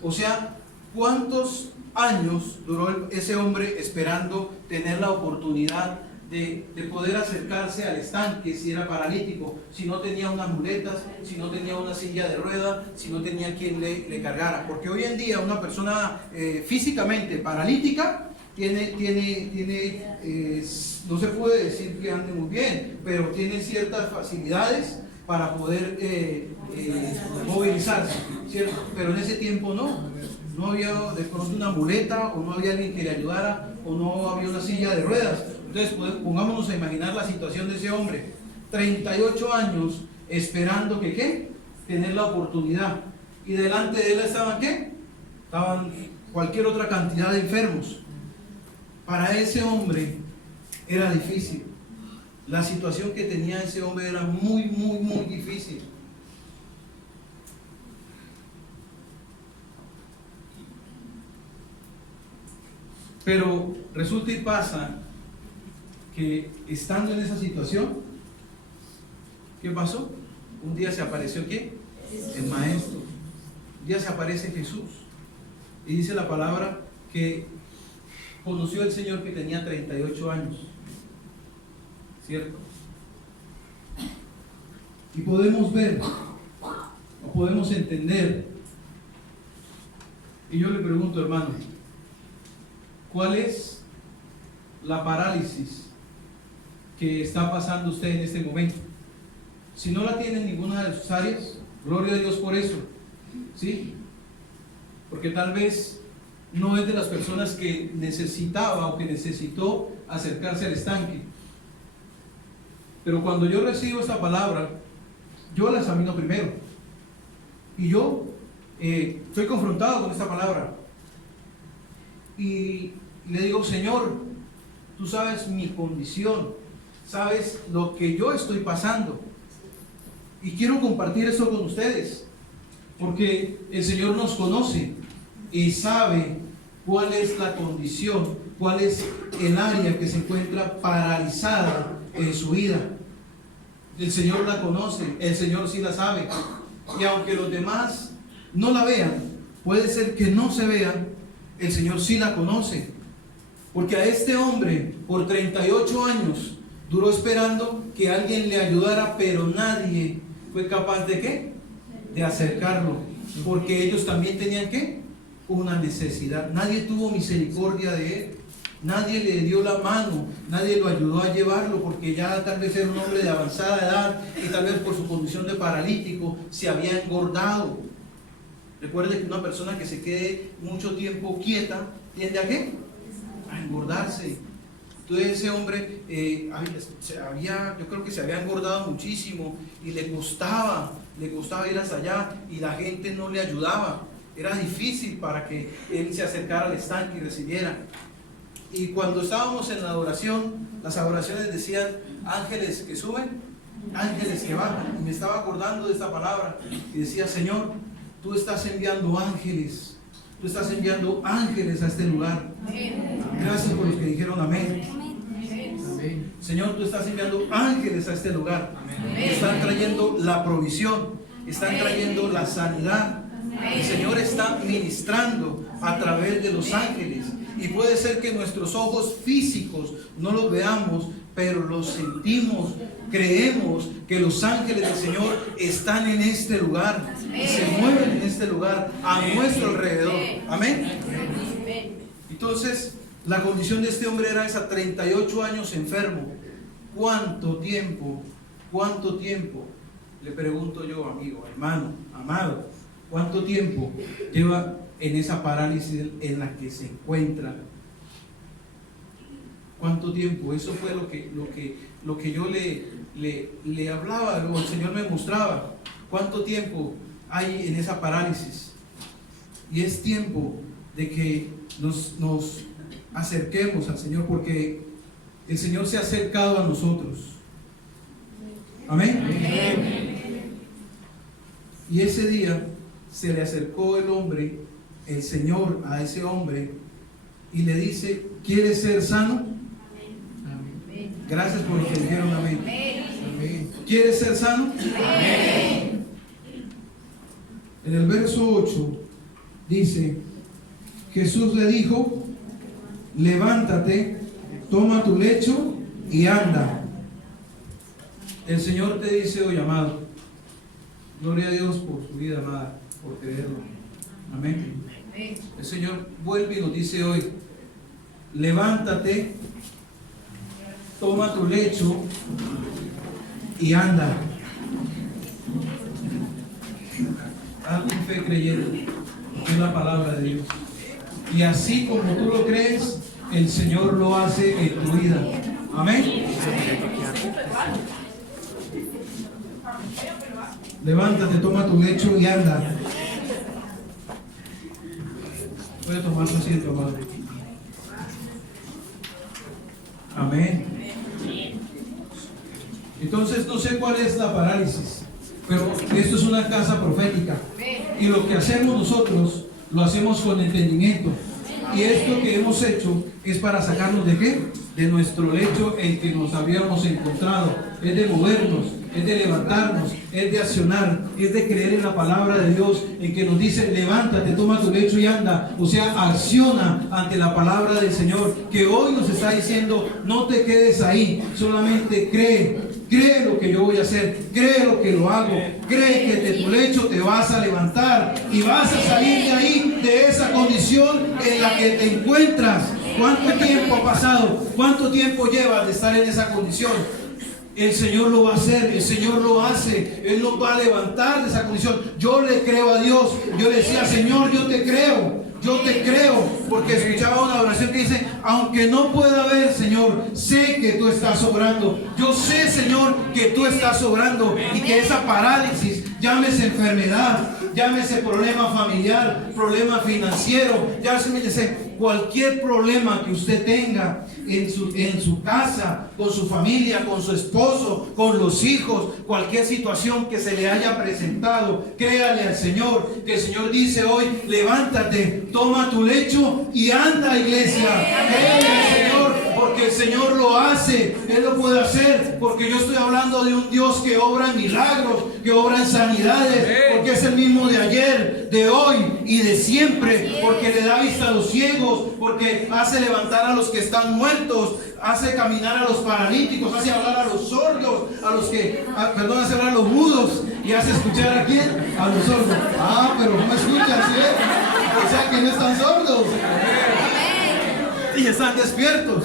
O sea, ¿cuántos años duró ese hombre esperando tener la oportunidad de poder acercarse al estanque si era paralítico, si no tenía unas muletas, si no tenía una silla de rueda, si no tenía quien le cargara? Porque hoy en día una persona físicamente paralítica no se puede decir que ande muy bien, pero tiene ciertas facilidades para poder movilizarse, ¿cierto? Pero en ese tiempo no había de pronto una muleta, o no había alguien que le ayudara, o no había una silla de ruedas. Entonces pongámonos a imaginar la situación de ese hombre. 38 años esperando que ¿qué? Tener la oportunidad. Y delante de él estaban ¿qué? Estaban cualquier otra cantidad de enfermos. Para ese hombre era difícil. La situación que tenía ese hombre era muy, muy, muy difícil. Pero resulta y pasa que estando en esa situación, ¿qué pasó? Un día se apareció ¿quién? El maestro. Un día se aparece Jesús. Y dice la palabra que conoció al Señor que tenía 38 años. ¿Cierto? Y podemos ver, o podemos entender, y yo le pregunto, hermano, ¿cuál es la parálisis que está pasando usted en este momento? Si no la tiene en ninguna de sus áreas, gloria a Dios por eso, ¿sí? Porque tal vez no es de las personas que necesitaba o que necesitó acercarse al estanque. Pero cuando yo recibo esta palabra, yo la examino primero. Y yo estoy confrontado con esta palabra. Y le digo, Señor, tú sabes mi condición, sabes lo que yo estoy pasando. Y quiero compartir eso con ustedes, porque el Señor nos conoce y sabe cuál es la condición, cuál es el área que se encuentra paralizada en su vida. El Señor la conoce, el Señor sí la sabe. Y aunque los demás no la vean, puede ser que no se vean, el Señor sí la conoce. Porque a este hombre, por 38 años, duró esperando que alguien le ayudara, pero nadie fue capaz de ¿qué? De acercarlo. Porque ellos también tenían ¿qué? Una necesidad. Nadie tuvo misericordia de él. Nadie le dio la mano, nadie lo ayudó a llevarlo, porque ya tal vez era un hombre de avanzada edad y tal vez por su condición de paralítico se había engordado. Recuerde que una persona que se quede mucho tiempo quieta tiende a ¿qué? A engordarse. Entonces ese hombre yo creo que se había engordado muchísimo y le costaba ir hasta allá y la gente no le ayudaba. Era difícil para que él se acercara al estanque y recibiera. Y cuando estábamos en la adoración, las adoraciones decían ángeles que suben, ángeles que bajan. Y me estaba acordando de esta palabra y decía, Señor, tú estás enviando ángeles, tú estás enviando ángeles a este lugar. Gracias por los que dijeron amén. Señor, tú estás enviando ángeles a este lugar. Están trayendo la provisión, están trayendo la sanidad. El Señor está ministrando a través de los ángeles. Y puede ser que nuestros ojos físicos no los veamos, pero los sentimos, creemos que los ángeles del Señor están en este lugar y se mueven en este lugar a nuestro alrededor. Amén. Entonces, la condición de este hombre era esa, 38 años enfermo. ¿Cuánto tiempo? ¿Cuánto tiempo? Le pregunto yo, amigo, hermano, amado, ¿cuánto tiempo lleva en esa parálisis en la que se encuentra? ¿Cuánto tiempo? Eso fue lo que yo le hablaba, o el Señor me mostraba. ¿Cuánto tiempo hay en esa parálisis? Y es tiempo de que nos acerquemos al Señor, porque el Señor se ha acercado a nosotros. Amén. Y ese día se le acercó el Señor a ese hombre y le dice, ¿quieres ser sano? Amén. Gracias por lo que dijeron amén. Amén. ¿Quieres ser sano? Amén. En el verso 8 dice, Jesús le dijo, levántate, toma tu lecho y anda. El Señor te dice hoy, amado, gloria a Dios por su vida, amada, por creerlo. Amén. El Señor vuelve y nos dice hoy, levántate, toma tu lecho y anda. Haz tu fe creyendo en la palabra de Dios. Y así como tú lo crees, el Señor lo hace en tu vida. Amén. Levántate, toma tu lecho y anda. Puede tomar su asiento, amado. Amén. Entonces no sé cuál es la parálisis, pero esto es una casa profética. Y lo que hacemos nosotros, lo hacemos con entendimiento. Y esto que hemos hecho es para sacarnos ¿de qué? De nuestro lecho en que nos habíamos encontrado. Es de movernos, es de levantarnos, es de accionar, es de creer en la palabra de Dios, en que nos dice: levántate, toma tu lecho y anda. O sea, acciona ante la palabra del Señor, que hoy nos está diciendo: no te quedes ahí, solamente cree lo que yo voy a hacer, cree lo que lo hago, cree que de tu lecho te vas a levantar y vas a salir de ahí, de esa condición en la que te encuentras. ¿Cuánto tiempo ha pasado? ¿Cuánto tiempo llevas de estar en esa condición? El Señor lo va a hacer, el Señor lo hace, Él nos va a levantar de esa condición. Yo le creo a Dios. Yo le decía: Señor, yo te creo, porque escuchaba una oración que dice: aunque no pueda ver, Señor, sé que tú estás obrando. Yo sé, Señor, que tú estás obrando, y que esa parálisis, llámese enfermedad, llámese problema familiar, problema financiero, llámese cualquier problema que usted tenga en su casa, con su familia, con su esposo, con los hijos, cualquier situación que se le haya presentado, créale al Señor, que el Señor dice hoy: levántate, toma tu lecho y anda, iglesia. Créale al Señor, porque el Señor lo hace, Él lo puede hacer, porque yo estoy hablando de un Dios que obra en milagros, que obra en sanidades, porque es el mismo de ayer, de hoy y de siempre, porque le da vista a los ciegos, porque hace levantar a los que están muertos, hace caminar a los paralíticos, hace hablar a los sordos, hace hablar a los mudos, y hace escuchar ¿a quién? A los sordos. Ah, pero no me escuchan, ¿sí? O sea que no están sordos y están despiertos.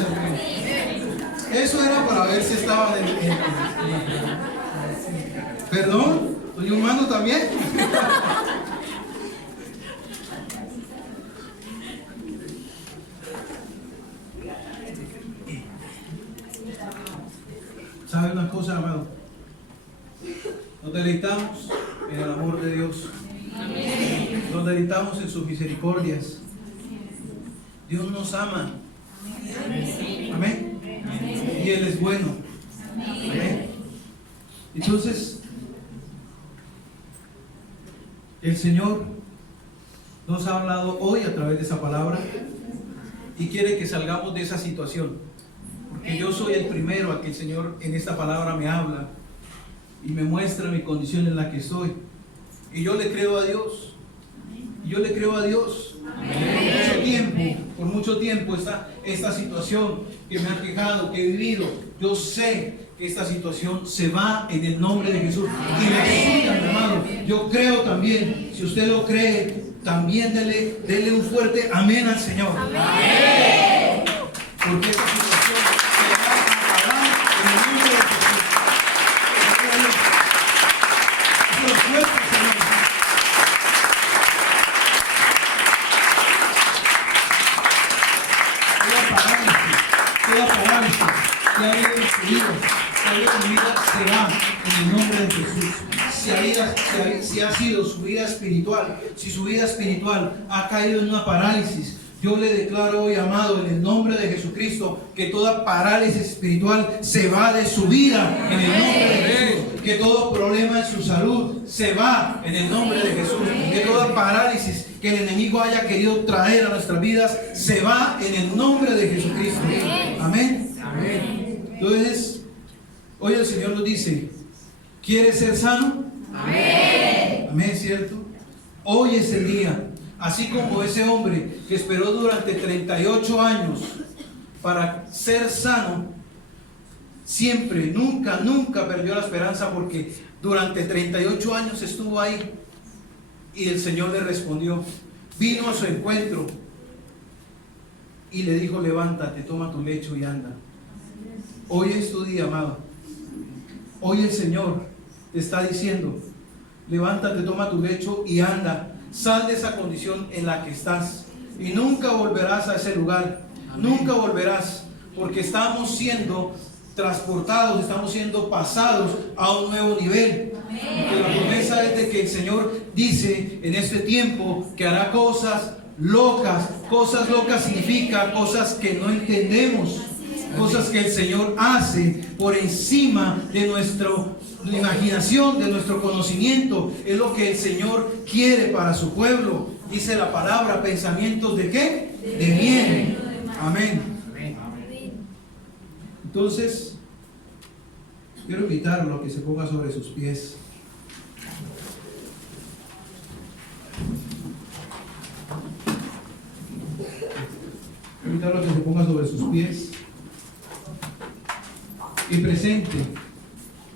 Eso era para ver si estaban en ¿Perdón? ¿Soy humano también? ¿Sabe una cosa, amado? Nos deleitamos en el amor de Dios. Nos deleitamos en sus misericordias. Dios nos ama. Amén. Y Él es bueno. Amén. Entonces, el Señor nos ha hablado hoy a través de esa palabra y quiere que salgamos de esa situación. Porque yo soy el primero a que el Señor en esta palabra me habla y me muestra mi condición en la que estoy. Y yo le creo a Dios. Y yo le creo a Dios. Por mucho tiempo esta situación que me ha quejado, que he vivido, yo sé que esta situación se va en el nombre de Jesús. Y le sigan, hermano. Yo creo también. Si usted lo cree, también dele un fuerte amén al Señor. Amén. Porque esta situación se va a acabar en el nombre de Jesús. Eso es fuerte, Señor. Toda parálisis que ha habido en su vida se va en el nombre de Jesús. Si ha sido su vida espiritual, si su vida espiritual ha caído en una parálisis, yo le declaro hoy, amado, en el nombre de Jesucristo, que toda parálisis espiritual se va de su vida en el nombre de Jesús. Que todo problema en su salud se va en el nombre de Jesús. Que toda parálisis que el enemigo haya querido traer a nuestras vidas se va en el nombre de Jesucristo. Amén. Amén. Entonces, hoy el Señor nos dice: ¿quieres ser sano? Amén. Amén, ¿cierto? Hoy es el día. Así como ese hombre que esperó durante 38 años para ser sano, siempre, nunca perdió la esperanza, porque durante 38 años estuvo ahí y el Señor le respondió. Vino a su encuentro y le dijo: levántate, toma tu lecho y anda. Hoy es tu día, amado. Hoy el Señor te está diciendo: levántate, toma tu lecho y anda. Sal de esa condición en la que estás y nunca volverás a ese lugar. Amén. Nunca volverás, porque estamos siendo transportados, estamos siendo pasados a un nuevo nivel. Porque la promesa es de que el Señor dice en este tiempo que hará cosas locas. Cosas locas significa cosas que no entendemos, cosas que el Señor hace por encima de nuestra imaginación, de nuestro conocimiento. Es lo que el Señor quiere para su pueblo. Dice la palabra, pensamientos de ¿qué? De bien. Amén. Entonces, quiero invitarlo a que se ponga sobre sus pies. Quiero invitarlo a que se ponga sobre sus pies y presente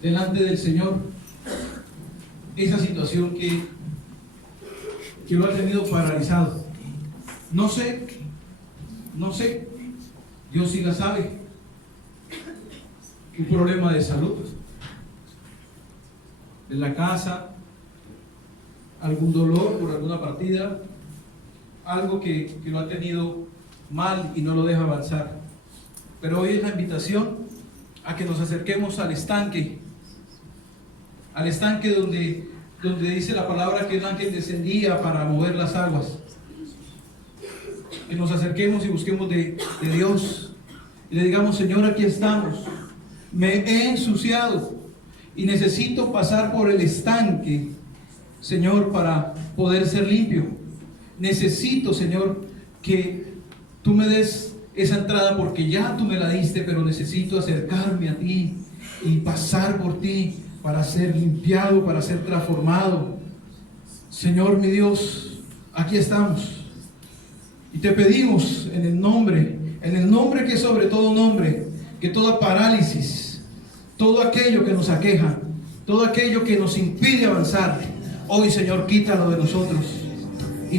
delante del Señor esa situación que lo ha tenido paralizado. No sé, Dios sí la sabe. Un problema de salud en la casa, algún dolor por alguna partida, algo que lo ha tenido mal y no lo deja avanzar. Pero hoy es la invitación a que nos acerquemos al estanque donde dice la palabra que el ángel descendía para mover las aguas. Que nos acerquemos y busquemos de Dios y le digamos: Señor, aquí estamos, me he ensuciado y necesito pasar por el estanque, Señor, para poder ser limpio. Necesito, Señor, que tú me des esa entrada porque ya tú me la diste, pero necesito acercarme a ti y pasar por ti para ser limpiado, para ser transformado. Señor mi Dios, aquí estamos y te pedimos en el nombre que es sobre todo nombre, que toda parálisis, todo aquello que nos aqueja, todo aquello que nos impide avanzar, hoy, Señor, quítalo de nosotros.